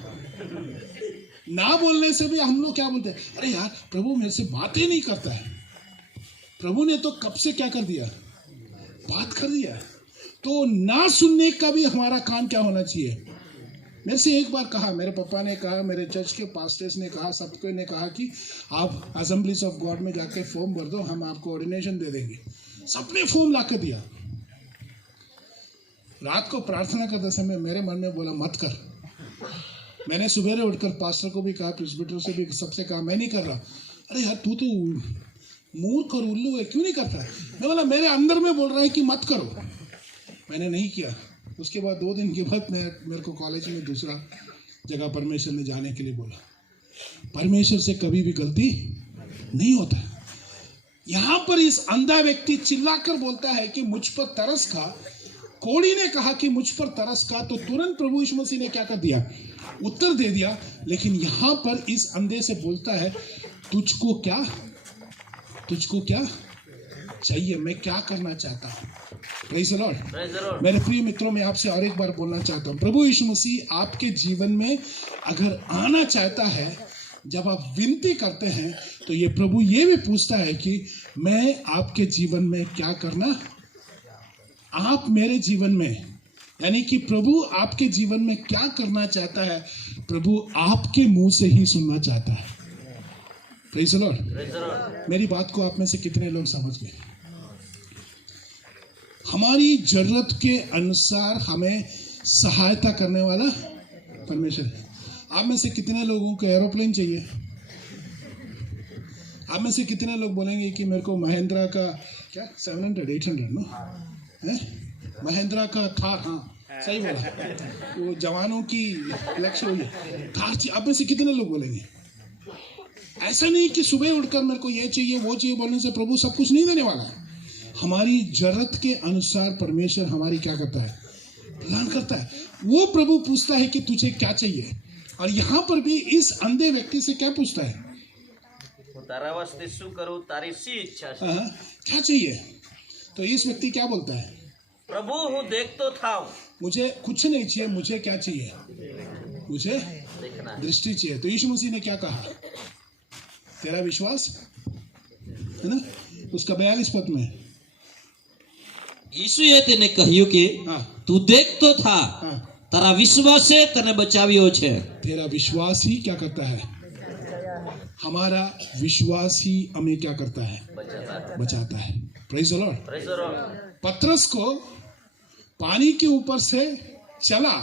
ना बोलने से भी हम लोग क्या बोलते हैं? अरे यार प्रभु मेरे से बातें नहीं करता है। प्रभु ने तो कब से क्या कर दिया, बात कर दिया। तो ना सुनने का भी हमारा कान क्या होना चाहिए? मेरे से एक बार कहा, मेरे पापा ने कहा, मेरे चर्च के पास्टर्स ने कहा, सबको ने कहा कि आप असेंबलीज ऑफ गॉड में जाके फॉर्म भर दो, हम आपको ऑर्डिनेशन दे देंगे। सबने फॉर्म ला कर दिया। रात को प्रार्थना करते समय मेरे मन में बोला मत कर। मैंने सुबह उठकर पास्टर को भी कहा, प्रेस्बिटर से भी, सबसे कहा मैं नहीं कर रहा। अरे यार तू तो मूर्ख और उल्लू है, क्यों नहीं करता? मैं बोला मेरे अंदर में बोल रहा है कि मत करो। मैंने नहीं किया। उसके बाद 2 दिन के बाद मेरे को कॉलेज में दूसरा जगह परमेश्वर ने जाने के लिए बोला। परमेश्वर से कभी भी गलती नहीं होता। यहाँ पर इस अंधा व्यक्ति चिल्लाकर बोलता है कि मुझ पर तरस खा। कोड़ी ने कहा कि मुझ पर तरस खा, तो तुरंत प्रभु यीशु मसीह ने क्या कर दिया, उत्तर दे दिया। लेकिन यहाँ पर इस अंधे से बोलता है तुझको क्या चाहिए, मैं क्या करना चाहता हूँ। Praise the Lord. मेरे प्रिय मित्रों, मैं आपसे और एक बार बोलना चाहता हूँ, प्रभु यीशु मसीह आपके जीवन में अगर आना चाहता है, जब आप विनती करते हैं तो ये प्रभु ये भी पूछता है कि मैं आपके जीवन में क्या करना, आप मेरे जीवन में, यानी कि प्रभु आपके जीवन में क्या करना चाहता है, प्रभु आपके मुंह से ही सुनना चाहता है। Praise the Lord. मेरी बात को आप में से कितने लोग समझ गए? हमारी जरूरत के अनुसार हमें सहायता करने वाला परमेश्वर है। आप में से कितने लोगों को एरोप्लेन चाहिए? आप में से कितने लोग बोलेंगे कि मेरे को महिंद्रा का क्या 700-800 नो है, महिंद्रा का थार, हाँ सही बोला, वो जवानों की लक्ष्य हुई थार चाहिए। आप में से कितने लोग बोलेंगे? ऐसा नहीं कि सुबह उठकर मेरे को ये चाहिए वो चाहिए बोलने से प्रभु सब कुछ नहीं देने वाला है। हमारी जरूरत के अनुसार परमेश्वर हमारी क्या करता है, प्रदान करता है। वो प्रभु पूछता है कि तुझे क्या चाहिए, और यहाँ पर भी इस अंधे व्यक्ति से क्या पूछता है, तारा वास्ते शू करूं, तारी सी इच्छा से। क्या चाहिए? तो इस व्यक्ति क्या बोलता है, प्रभु हूँ देख तो था, मुझे कुछ नहीं चाहिए, मुझे क्या चाहिए, मुझे दृष्टि चाहिए। तो यीशु मसीह ने क्या कहा, तेरा विश्वास है ना, उसका 42 पद में ઈસુએ તેને કહ્યું કે તું દેખતો થા, તારા વિશ્વાસે તને બચાવ્યો છે। तेरा विश्वास ही क्या करता है, हमारा विश्वास ही हमें क्या करता है, बचाता है। Praise the Lord. पतरस को पानी के ऊपर से चला,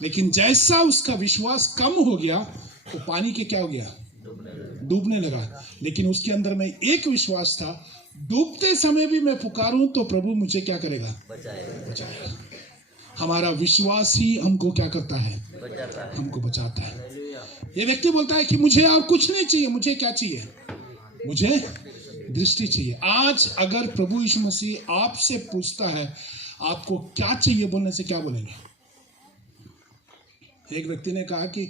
लेकिन जैसा उसका विश्वास कम हो गया तो पानी के क्या हो गया, डूबने लगा। लेकिन उसके अंदर में एक विश्वास था, डूबते समय भी मैं पुकारूं तो प्रभु मुझे क्या करेगा? बचाएगा। हमारा विश्वास ही हमको क्या करता है? हमको बचाता है। ये व्यक्ति बोलता है कि मुझे और कुछ नहीं चाहिए, मुझे क्या चाहिए? मुझे दृष्टि चाहिए। आज अगर प्रभु यीशु मसीह आपसे पूछता है आपको क्या चाहिए, बोलने से क्या बोलेंगे? एक व्यक्ति ने कहा कि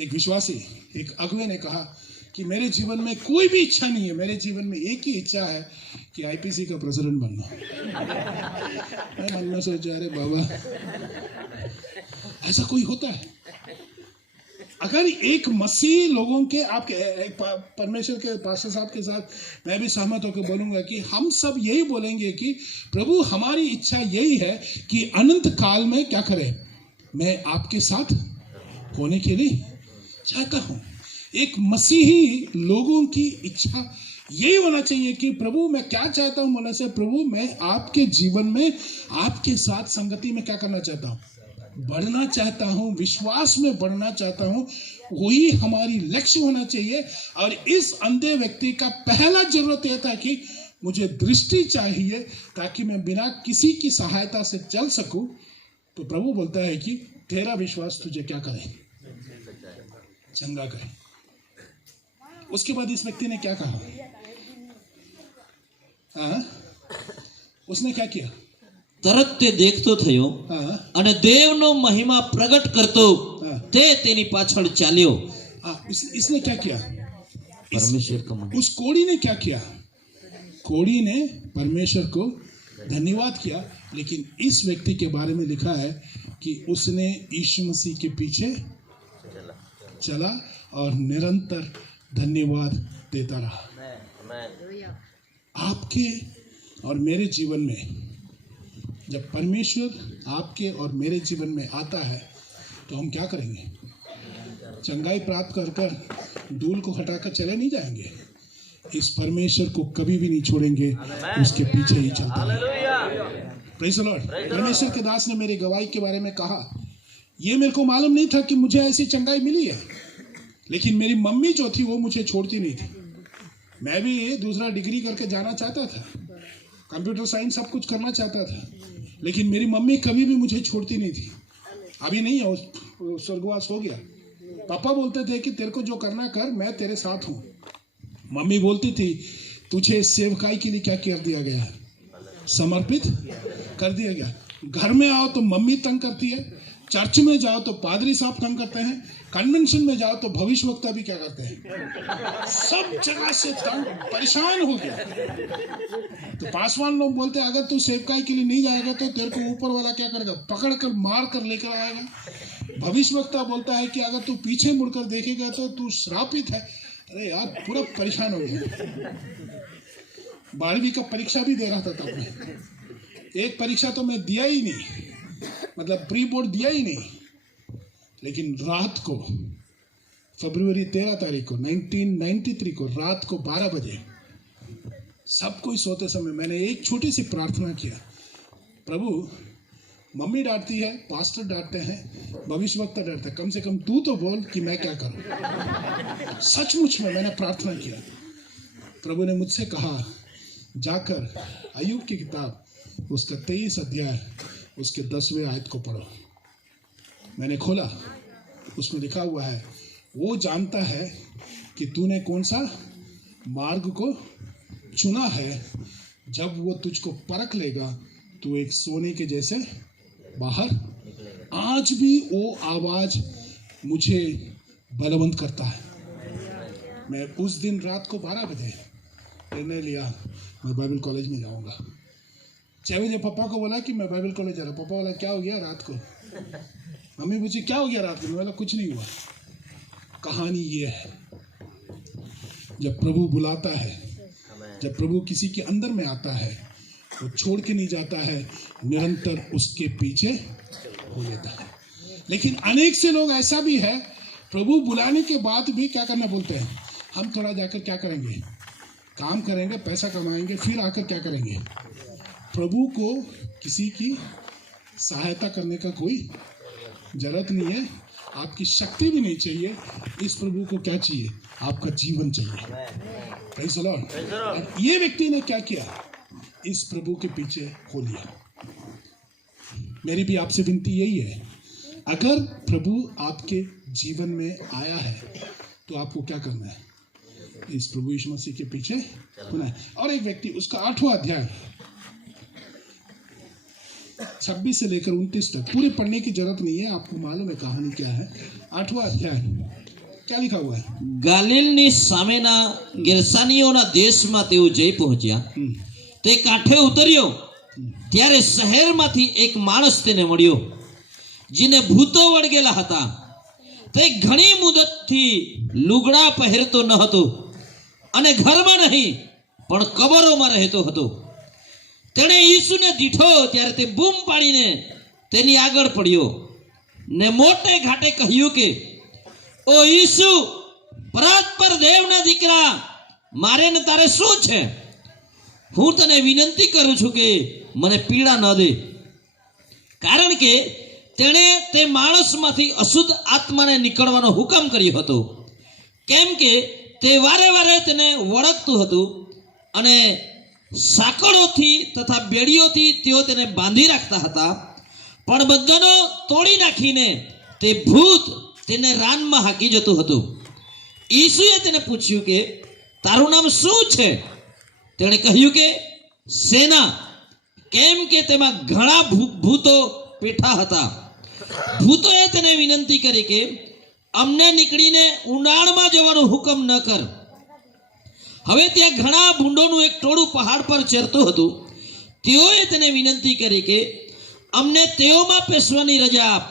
एक विश्वासी, एक अगुवे ने कहा कि मेरे जीवन में कोई भी इच्छा नहीं है, मेरे जीवन में एक ही इच्छा है कि आईपीसी का प्रेसिडेंट बनना। मैं मन में सोचा, अरे बाबा, ऐसा कोई होता है? अगर एक मसीह लोगों के आपके परमेश्वर के पास्टर साहब के साथ मैं भी सहमत होकर बोलूंगा कि हम सब यही बोलेंगे कि प्रभु हमारी इच्छा यही है कि अनंत काल में क्या करें? मैं आपके साथ होने के लिए चाहता हूं। एक मसीही लोगों की इच्छा यही होना चाहिए कि प्रभु मैं क्या चाहता हूं बोलने से, प्रभु मैं आपके जीवन में आपके साथ संगति में क्या करना चाहता हूं? बढ़ना चाहता हूं, विश्वास में बढ़ना चाहता हूं। वही हमारी लक्ष्य होना चाहिए। और इस अंधे व्यक्ति का पहला जरूरत यह था कि मुझे दृष्टि चाहिए ताकि मैं बिना किसी की सहायता से चल सकूं। तो प्रभु बोलता है कि तेरा विश्वास तुझे क्या करे? चंगा करे। उसके बाद इस व्यक्ति ने क्या कहा? उसने क्या किया? તરત તે દેખતો થયો અને દેવનો મહિમા પ્રગટ કરતો તે તેની પાછળ ચાલ્યો. इसने क्या किया? परमेश्वर का महिमा. उस कोड़ी ने क्या किया? कोड़ी ने परमेश्वर को धन्यवाद किया। लेकिन इस व्यक्ति के बारे में लिखा है कि उसने यीशु मसीह के पीछे चला और निरंतर धन्यवाद देता रहा। आपके और मेरे जीवन में जब परमेश्वर आपके और मेरे जीवन में आता है तो हम क्या करेंगे? चंगाई प्राप्त कर कर धूल को हटाकर चले नहीं जाएंगे। इस परमेश्वर को कभी भी नहीं छोड़ेंगे, उसके पीछे ही चलते रहेंगे। Praise the Lord. परमेश्वर के दास ने मेरी गवाही के बारे में कहा, ये मेरे को मालूम नहीं था कि मुझे ऐसी चंगाई मिली है, लेकिन मेरी मम्मी जो थी वो मुझे छोड़ती नहीं थी। मैं भी दूसरा डिग्री करके जाना चाहता था, कंप्यूटर साइंस सब कुछ करना चाहता था, लेकिन मेरी मम्मी कभी भी मुझे छोड़ती नहीं थी। अभी नहीं है, वो स्वर्गवास हो गया। पापा बोलते थे कि तेरे को जो करना कर, मैं तेरे साथ हूँ। मम्मी बोलती थी तुझे सेवकाई के लिए क्या कर दिया गया है? समर्पित कर दिया गया। घर में आओ तो मम्मी तंग करती है, चर्च में जाओ तो पादरी साहब तंग करते हैं, कन्वेंशन में जाओ तो भविष्यवक्ता भी क्या करते हैं, सब जगह से तंग परेशान हो गया। तो पासवान लोग बोलते हैं अगर तू सेवकाई के लिए नहीं जाएगा तो तेरे को ऊपर वाला क्या करेगा? पकड़ कर मार कर लेकर आएगा। भविष्यवक्ता बोलता है कि अगर तू पीछे मुड़कर देखेगा तो तू श्रापित है। अरे यार, पूरा परेशान हो गया। 12वीं का परीक्षा भी दे रहा था तब मैं। एक परीक्षा तो मैं दिया ही नहीं, मतलब प्री बोर्ड दिया ही नहीं। लेकिन रात को फरवरी 13 तारीख को 1993 को रात को 12 बजे सब कोई सोते समय मैंने एक छोटी सी प्रार्थना किया, प्रभु मम्मी डांटती है, पास्टर डांटते हैं, भविष्यवक्ता डांटते हैं, कम से कम तू तो बोल कि मैं क्या करूं। सचमुच में मैंने प्रार्थना किया। प्रभु ने मुझसे कहा जाकर अय्यूब की किताब उसका 23 अध्याय उसके 10वें आयत को पढ़ो। मैंने खोला, उसमें लिखा हुआ है वो जानता है कि तूने कौन सा मार्ग को चुना है, जब वो तुझको परख लेगा तो एक सोने के जैसे बाहर। आज भी वो आवाज मुझे बलवंत करता है। मैं उस दिन रात को 12 बजे निर्णय लिया मैं बाइबल कॉलेज में जाऊंगा। 6 बजे पापा को बोला कि मैं बाइबल कॉलेज जा रहा। पापा बोला क्या हो गया रात को? मम्मी पूछी क्या हो गया रात को? मैं बोला कुछ नहीं हुआ। कहानी ये है, जब प्रभु बुलाता है, जब प्रभु किसी के अंदर में आता है, वो छोड़ के नहीं जाता है, निरंतर उसके पीछे हो लेता है। लेकिन अनेक से लोग ऐसा भी है, प्रभु बुलाने के बाद भी क्या करना बोलते हैं, हम थोड़ा जाकर क्या करेंगे, काम करेंगे, पैसा कमाएंगे, फिर आकर क्या करेंगे। प्रभु को किसी की सहायता करने का कोई जरूरत नहीं है। आपकी शक्ति भी नहीं चाहिए, इस प्रभु को क्या चाहिए? आपका जीवन चाहिए। Praise the Lord। और ये व्यक्ति ने क्या किया? इस प्रभु के पीछे हो लिया। मेरी भी आपसे विनती यही है, अगर प्रभु आपके जीवन में आया है तो आपको क्या करना है? इस प्रभु यीशु मसीह के पीछे होना है। और एक व्यक्ति, उसका 8वां अध्याय 26 से लेकर 29 तक, पूरे पढ़ने की जरूरत नहीं है, आपको मालूम है कहानी क्या है। 8वां अध्याय क्या लिखा हुआ है? ગાલિલની સામેના ગેરસાનીઓના દેશમાં તેઓ જઈ પહોંચ્યા. તે કાંઠે ઉતર્યો ત્યારે શહેરમાંથી એક માણસ તેને મળ્યો, જેને ભૂતો વળગેલા હતા. તે ઘણી મુદતથી લુગડા પહેરતો ન હતો અને ઘરમાં નહીં પણ કબરોમાં રહેતો હતો. તેણે ઈસુને દીઠો ત્યારે તે બૂમ પાડીને તેની આગળ પડ્યો ને મોટે ઘાટે કહ્યું કે, ઓ ઈસુ, પરાત્પર દેવના દીકરા, મારે ને તારે શું છે? હું તને વિનંતી કરું છું કે મને પીડા ન દે. કારણ કે તેણે તે માણસમાંથી અશુદ્ધ આત્માને નીકળવાનો હુકમ કર્યો હતો, કેમ કે તે વારે વારે તેને વળગતું હતું અને સાંકળોથી તથા બેડીઓથી તેઓ તેને બાંધી રાખતા હતા. પણ બંધનો તોડી નાખીને તે ભૂત તેને રાનમાં હાકી જતું હતું. ઈસુએ તેને પૂછ્યું કે તારું નામ શું છે? તેણે કહ્યું કે સેના, કેમ કે તેમાં ઘણા ભૂતો પેઠા હતા. ભૂતોએ તેને વિનંતી કરી કે અમને નીકળીને ઊંડાણમાં જવાનો હુકમ ન કર. હવે ત્યાં ઘણા ભૂંડોનું એક ટોળું પહાડ પર ચરતું હતું. તેઓએ તેને વિનંતી કરી કે અમને તેઓમાં પેસવાની રજા આપ.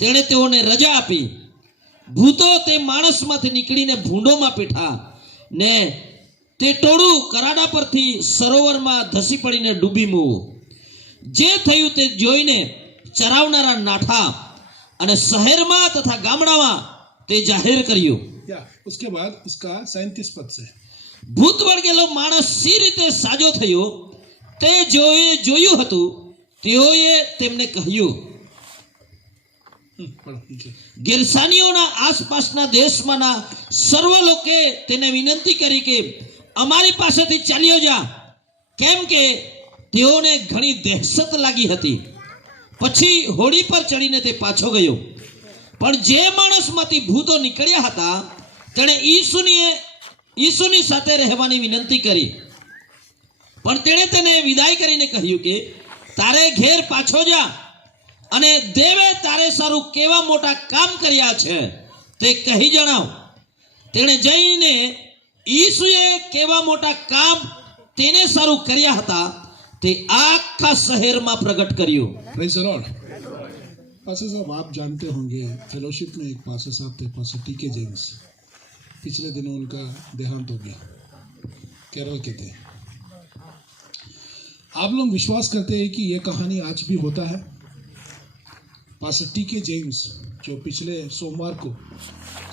તેણે તેઓને રજા આપી. ભૂતો તે માણસમાંથી નીકળીને ભૂંડોમાં પેઠા ને તે ટોળું કરાડા પરથી સરોવરમાં ધસી પડીને ડૂબી મૂવું. જે થયું તે જોઈને ચરાવનારા નાઠા અને શહેરમાં તથા ગામડામાં તે જાહેર કર્યું. या उसके बाद उसका 37 पद से, ભૂત વળગેલો માણસ સી રીતે સાજો થયો તે જોયું હતું. તેઓએ તેમને કહ્યું. पढ़ो नीचे। ગેરસાનીઓના આસપાસના દેશમાંના સર્વ લોકે તેને વિનંતી કરી કે અમારી પાસેથી ચાલ્યો જા, કેમ કે તેઓને ઘણી દહેશત લાગી હતી. પછી હોડી પર ચડીને તે પાછો ગયો. પણ જે માણસમાંથી ભૂતો નીકળ્યા હતા તેણે ઈસુની સાથે રહેવાની વિનંતી કરી. પણ તેણે તેને વિદાય કરીને કહ્યું કે તારે ઘેર પાછો જા અને દેવે તારે સારું કેવા મોટા કામ કર્યા છે તે કહી જણાવ. તેણે જઈને ઈસુએ કેવા મોટા કામ તેને સારું કર્યા હતા તે આખા શહેરમાં પ્રગટ કર્યું. Praise the Lord। पास्टर साहब, आप जानते होंगे फेलोशिप में एक पास्टर साहब थे, पास्टर टीके जेम्स। पिछले दिनों उनका देहांत हो गया, केरल के थे। आप लोग विश्वास करते हैं कि ये कहानी आज भी होता है? पास्टर टीके जेम्स जो पिछले सोमवार को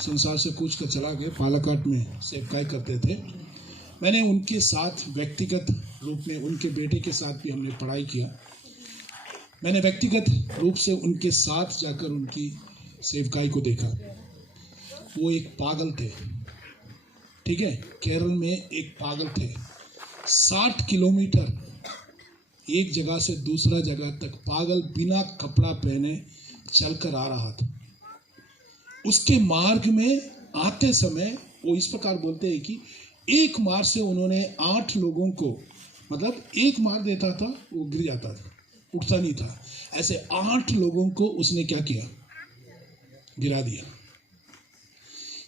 संसार से कूच कर चला गए, पालाकाट में सेवकाई करते थे। मैंने उनके साथ व्यक्तिगत रूप में, उनके बेटे के साथ भी हमने पढ़ाई किया। मैंने व्यक्तिगत रूप से उनके साथ जाकर उनकी सेवकाई को देखा। वो एक पागल थे, ठीक है, केरल में एक पागल थे। 60 किलोमीटर एक जगह से दूसरा जगह तक पागल बिना कपड़ा पहने चलकर आ रहा था। उसके मार्ग में आते समय वो इस प्रकार बोलते हैं कि एक मार से उन्होंने 8 लोगों को, मतलब एक मार देता था वो गिर जाता था, उठता नहीं था। ऐसे 8 लोगों को उसने क्या किया? गिरा दिया।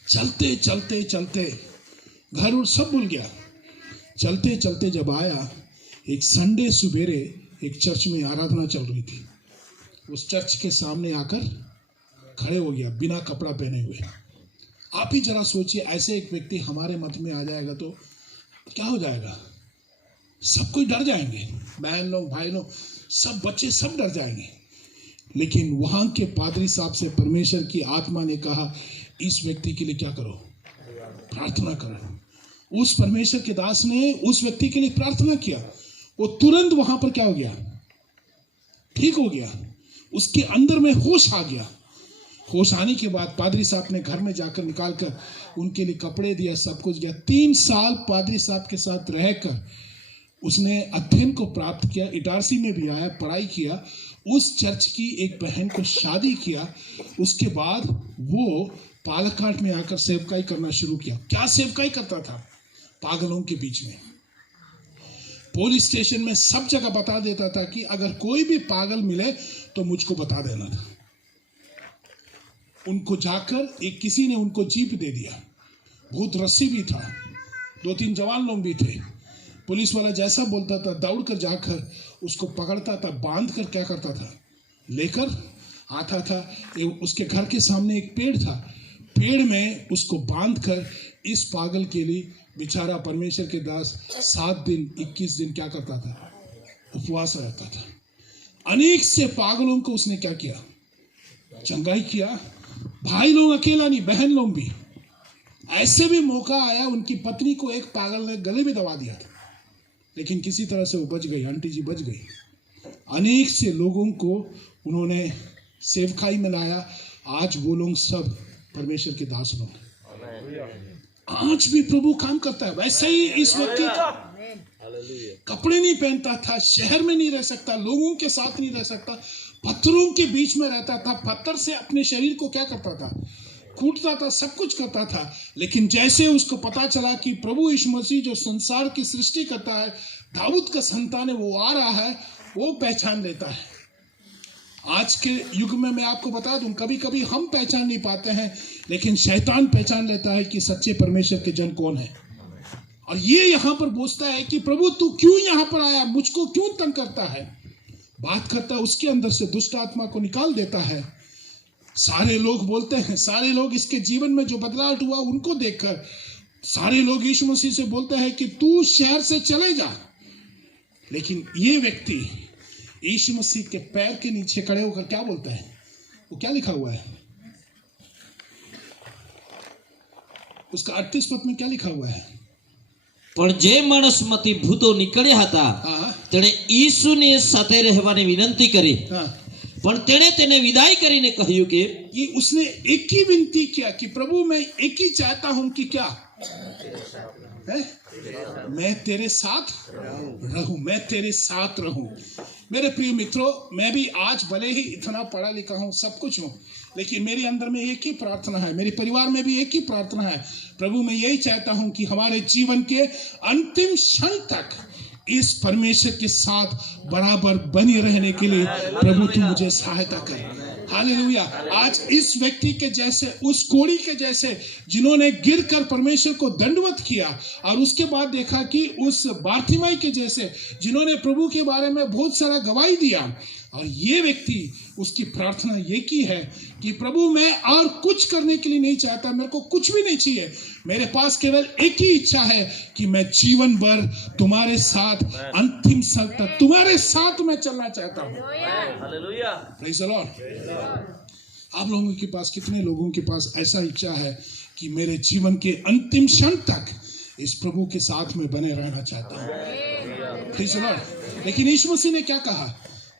चलते चलते चलते घर और सब भूल गया। चलते चलते जब आया, एक संडे सुबेरे एक चर्च में आराधना चल रही थी। उस चर्च के सामने आकर खड़े हो गया बिना कपड़ा पहने हुए। आप ही जरा सोचिए, ऐसे एक व्यक्ति हमारे मत में आ जाएगा तो क्या हो जाएगा? सब कोई डर जाएंगे, बहन लोग, भाई लोग, सब बच्चे सब डर जाएंगे। लेकिन वहां के पादरी साहब से परमेश्वर की आत्मा ने कहा, इस व्यक्ति के लिए क्या करो? प्रार्थना करो। उस परमेश्वर के दास ने उस व्यक्ति के लिए प्रार्थना किया। वो तुरंत वहां पर क्या हो गया? ठीक हो गया। उसके अंदर में होश आ गया। होश आने के बाद पादरी साहब ने घर में जाकर निकाल कर उनके लिए कपड़े दिया, सब कुछ दिया। 3 साल पादरी साहब के साथ रहकर उसने अध्ययन को प्राप्त किया, इटारसी में भी आया, पढ़ाई किया, उस चर्च की एक बहन को शादी किया। उसके बाद वो पालक्काड में आकर सेवकाई करना शुरू किया। क्या सेवकाई करता था? पागलों के बीच में, पुलिस स्टेशन में सब जगह बता देता था कि अगर कोई भी पागल मिले तो मुझको बता देना था। उनको जाकर एक किसी ने उनको जीप दे दिया, भूत रस्सी भी था, 2-3 जवान लोग भी थे। पुलिस वाला जैसा बोलता था दौड़ कर जाकर उसको पकड़ता था, बांध कर क्या करता था, लेकर आता था। उसके घर के सामने एक पेड़ था, पेड़ में उसको बांध कर इस पागल के लिए बेचारा परमेश्वर के दास 7 दिन 21 दिन क्या करता था, उपवास रहता था। अनेक से पागलों को उसने क्या किया, चंगाई किया। भाई लोग अकेला नहीं, बहन लोग भी। ऐसे भी मौका आया, उनकी पत्नी को एक पागल ने गले में दबा दिया था, लेकिन किसी तरह से वो बच गई, आंटी जी बच गई। अनेक से लोगों को उन्होंने सेवकाई में लाया। आज वो लोग सब परमेश्वर के दास लोग। आज भी प्रभु काम करता है। वैसे ही इस व्यक्ति कपड़े नहीं पहनता था, शहर में नहीं रह सकता, लोगों के साथ नहीं रह सकता, पत्थरों के बीच में रहता था, पत्थर से अपने शरीर को क्या करता था, कूटता था, सब कुछ करता था। लेकिन जैसे उसको पता चला कि प्रभु यीशु मसीह जो संसार की सृष्टि करता है, दाऊद का संतान है, वो आ रहा है, वो पहचान लेता है। आज के युग में मैं आपको बता दूं, कभी कभी हम पहचान नहीं पाते हैं, लेकिन शैतान पहचान लेता है कि सच्चे परमेश्वर के जन कौन है। और ये यहाँ पर पूछता है कि प्रभु तू क्यों यहाँ पर आया, मुझको क्यों तंग करता है। बात करता है, उसके अंदर से दुष्ट आत्मा को निकाल देता है। सारे लोग बोलते हैं, सारे लोग इसके जीवन में जो बदलाव हुआ उनको देखकर सारे लोग यीशु मसीह से बोलते हैं कि तू शहर से चले जा। लेकिन ये व्यक्ति यीशु मसीह के पैर के नीचे खड़े होकर क्या बोलता है, वो क्या लिखा हुआ है उसका 38 पद में क्या लिखा हुआ है? પણ જે માણસમાંથી ભૂતો નીકળ્યા હતા તેણે ઈસુને સાથે રહેવાની વિનંતી કરી, પણ તેણે તેને વિદાય કરીને કહ્યું કે ये उसने एक ही विनती किया कि प्रभु मैं एक ही चाहता हूं कि क्या है, मैं तेरे साथ रहूं, मैं तेरे साथ रहूं। मेरे प्रिय मित्रों, मैं भी आज भले ही इतना पढ़ा लिखा हूं, सब कुछ हूं, लेकिन मेरे अंदर में एक ही प्रार्थना है, मेरे परिवार में भी एक ही प्रार्थना है। प्रभु मैं यही चाहता हूं कि हमारे जीवन के अंतिम क्षण तक इस परमेश्वर के साथ बराबर बने रहने के लिए प्रभु तू मुझे सहायता कर। हालेलुया। आज इस व्यक्ति के जैसे, उस कोड़ी के जैसे जिन्होंने गिरकर परमेश्वर को दंडवत किया, और उसके बाद देखा कि उस बार्तिमाई के जैसे जिन्होंने प्रभु के बारे में बहुत सारा गवाही दिया, और ये व्यक्ति उसकी प्रार्थना ये की है कि प्रभु मैं और कुछ करने के लिए नहीं चाहता, मेरे को कुछ भी नहीं चाहिए, मेरे पास केवल एक ही इच्छा है कि मैं जीवन भर तुम्हारे साथ अंतिम क्षण तक तुम्हारे साथ मैं चलना चाहता हूँ। हालेलुया। Praise the Lord. आप लोगों के पास, कितने लोगों के पास ऐसा इच्छा है कि मेरे जीवन के अंतिम क्षण तक इस प्रभु के साथ में बने रहना चाहता हूँ? Praise the Lord. लेकिन यीशु मसीह ने क्या कहा,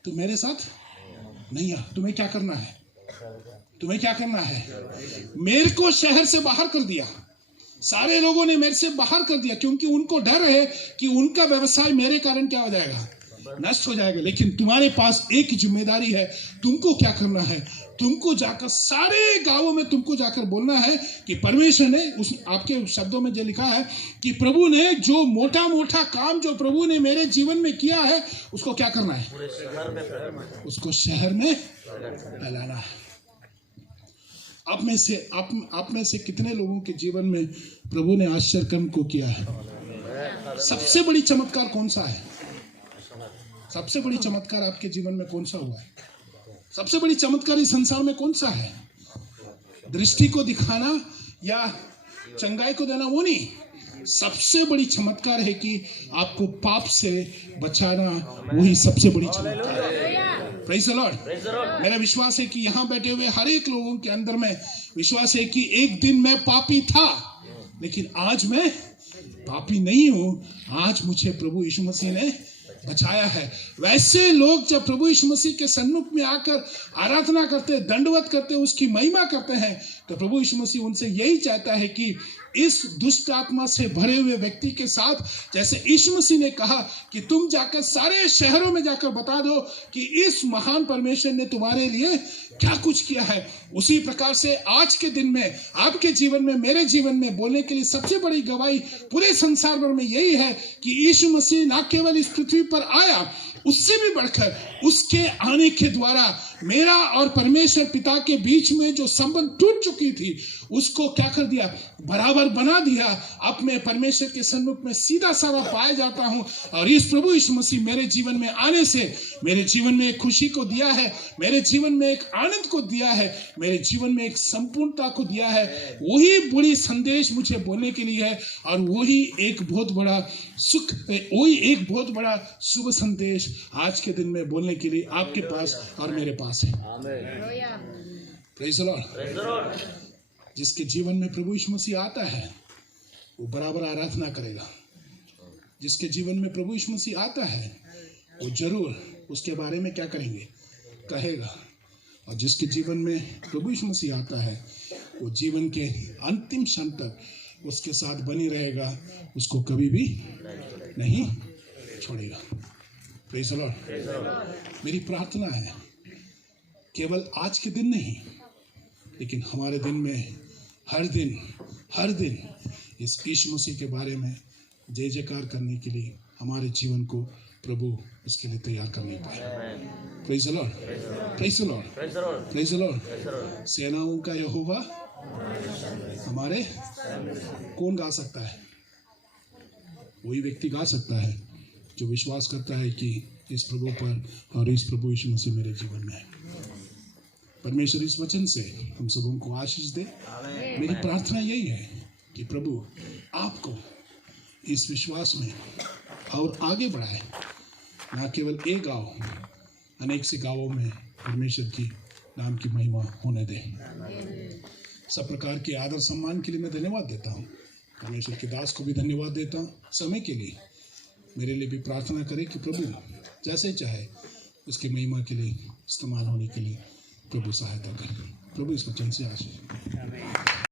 तू मेरे साथ नहीं आ, तुम्हें क्या करना है, तुम्हें क्या करना है? मेरे को शहर से बाहर कर दिया, सारे लोगों ने मेरे से बाहर कर दिया, क्योंकि उनको डर है कि उनका व्यवसाय मेरे कारण क्या हो जाएगा, नष्ट हो जाएगा। लेकिन तुम्हारे पास एक जिम्मेदारी है, तुमको क्या करना है, तुमको जाकर सारे गांवों में तुमको जाकर बोलना है कि परमेश्वर ने, उस आपके शब्दों में जो लिखा है कि प्रभु ने जो मोटा मोटा काम जो प्रभु ने मेरे जीवन में किया है, उसको क्या करना है, उसको शहर में फैलाना है। आप में से कितने लोगों के जीवन में प्रभु ने आश्चर्य कर्म को किया है? सबसे बड़ी चमत्कार कौन सा है? सबसे बड़ी चमत्कार आपके जीवन में कौन सा हुआ है? सबसे बड़ी चमत्कार इस संसार में कौन सा है? दृष्टि को दिखाना या चंगाई को देना, वो नहीं। सबसे बड़ी चमत्कार है कि आपको पाप से बचाना, वही सबसे बड़ी चमत्कार है। Praise the Lord. मेरा विश्वास है कि यहाँ बैठे हुए हर एक लोगों के अंदर में विश्वास है कि एक दिन मैं पापी था, लेकिन आज मैं पापी नहीं हूँ। आज मुझे प्रभु यीशु मसीह ने बचाया है। वैसे लोग जब प्रभु यीशु मसीह के सन्मुख में आकर आराधना करते, दंडवत करते, उसकी महिमा करते हैं, तो प्रभु यीशु मसीह उनसे यही चाहता है कि इस दुष्ट आत्मा से भरे हुए व्यक्ति के साथ, जैसे यीशु मसीह ने कहा कि तुम जाकर सारे शहरों में जाकर बता दो कि इस महान परमेश्वर ने तुम्हारे लिए क्या कुछ किया है, उसी प्रकार से आज के दिन में आपके जीवन में, मेरे जीवन में बोलने के लिए सबसे बड़ी गवाही पूरे संसार भर में यही है कि यीशु मसीह ना केवल इस पृथ्वी पर आया, उससे भी बढ़कर उसके आने के द्वारा मेरा और परमेश्वर पिता के बीच में जो संबंध टूट चुकी थी, उसको क्या कर दिया, बराबर बना दिया। अब मैं परमेश्वर के सन्मुख में सीधा साधा पाया जाता हूं, और इस प्रभु यीशु मसीह मेरे जीवन में आने से मेरे जीवन में एक खुशी को दिया है, मेरे जीवन में एक आनंद को दिया है, मेरे जीवन में एक संपूर्णता को दिया है। वही बड़ी संदेश मुझे बोलने के लिए है, और वही एक बहुत बड़ा सुख, वही एक बहुत बड़ा शुभ संदेश आज के दिन में बोलने के लिए आपके पास और मेरे पास है। Praise the Lord. जिसके जीवन में प्रभु यीशु मसीह आता है वो बराबर आराधना करेगा। जिसके जीवन में प्रभु यीशु मसीह आता है वो जरूर उसके बारे में क्या करेंगे, कहेगा। और जिसके जीवन में प्रभु यीशु मसीह आता है वो जीवन के अंतिम क्षण तक उसके साथ बनी रहेगा, उसको कभी भी नहीं छोड़ेगा। Praise the Lord. मेरी प्रार्थना है केवल आज के दिन नहीं, लेकिन हमारे दिन में हर दिन इस यीशु मसीह के बारे में जय जयकार करने के लिए हमारे जीवन को प्रभु उसके लिए तैयार करने पाए। Praise the Lord, praise the Lord, praise the Lord. सेनाओं का यहोवा हमारे, कौन गा सकता है? वही व्यक्ति गा सकता है जो विश्वास करता है कि इस प्रभु पर और इस प्रभु यीशु मसीह मेरे जीवन में है। परमेश्वर इस वचन से हम सबों को आशीष दे। मेरी प्रार्थना यही है कि प्रभु आपको इस विश्वास में और आगे बढ़ाए, ना केवल एक गांव, अनेक से गांवों में परमेश्वर की नाम की महिमा होने दे। सब प्रकार के आदर सम्मान के लिए मैं धन्यवाद देता हूँ। परमेश्वर के दास को भी धन्यवाद देता हूँ समय के लिए। मेरे लिए भी प्रार्थना करें कि प्रभु जैसे चाहे उसकी महिमा के लिए इस्तेमाल होने के लिए प्रभु सहायता करें। प्रभु इस वचन से आशीष।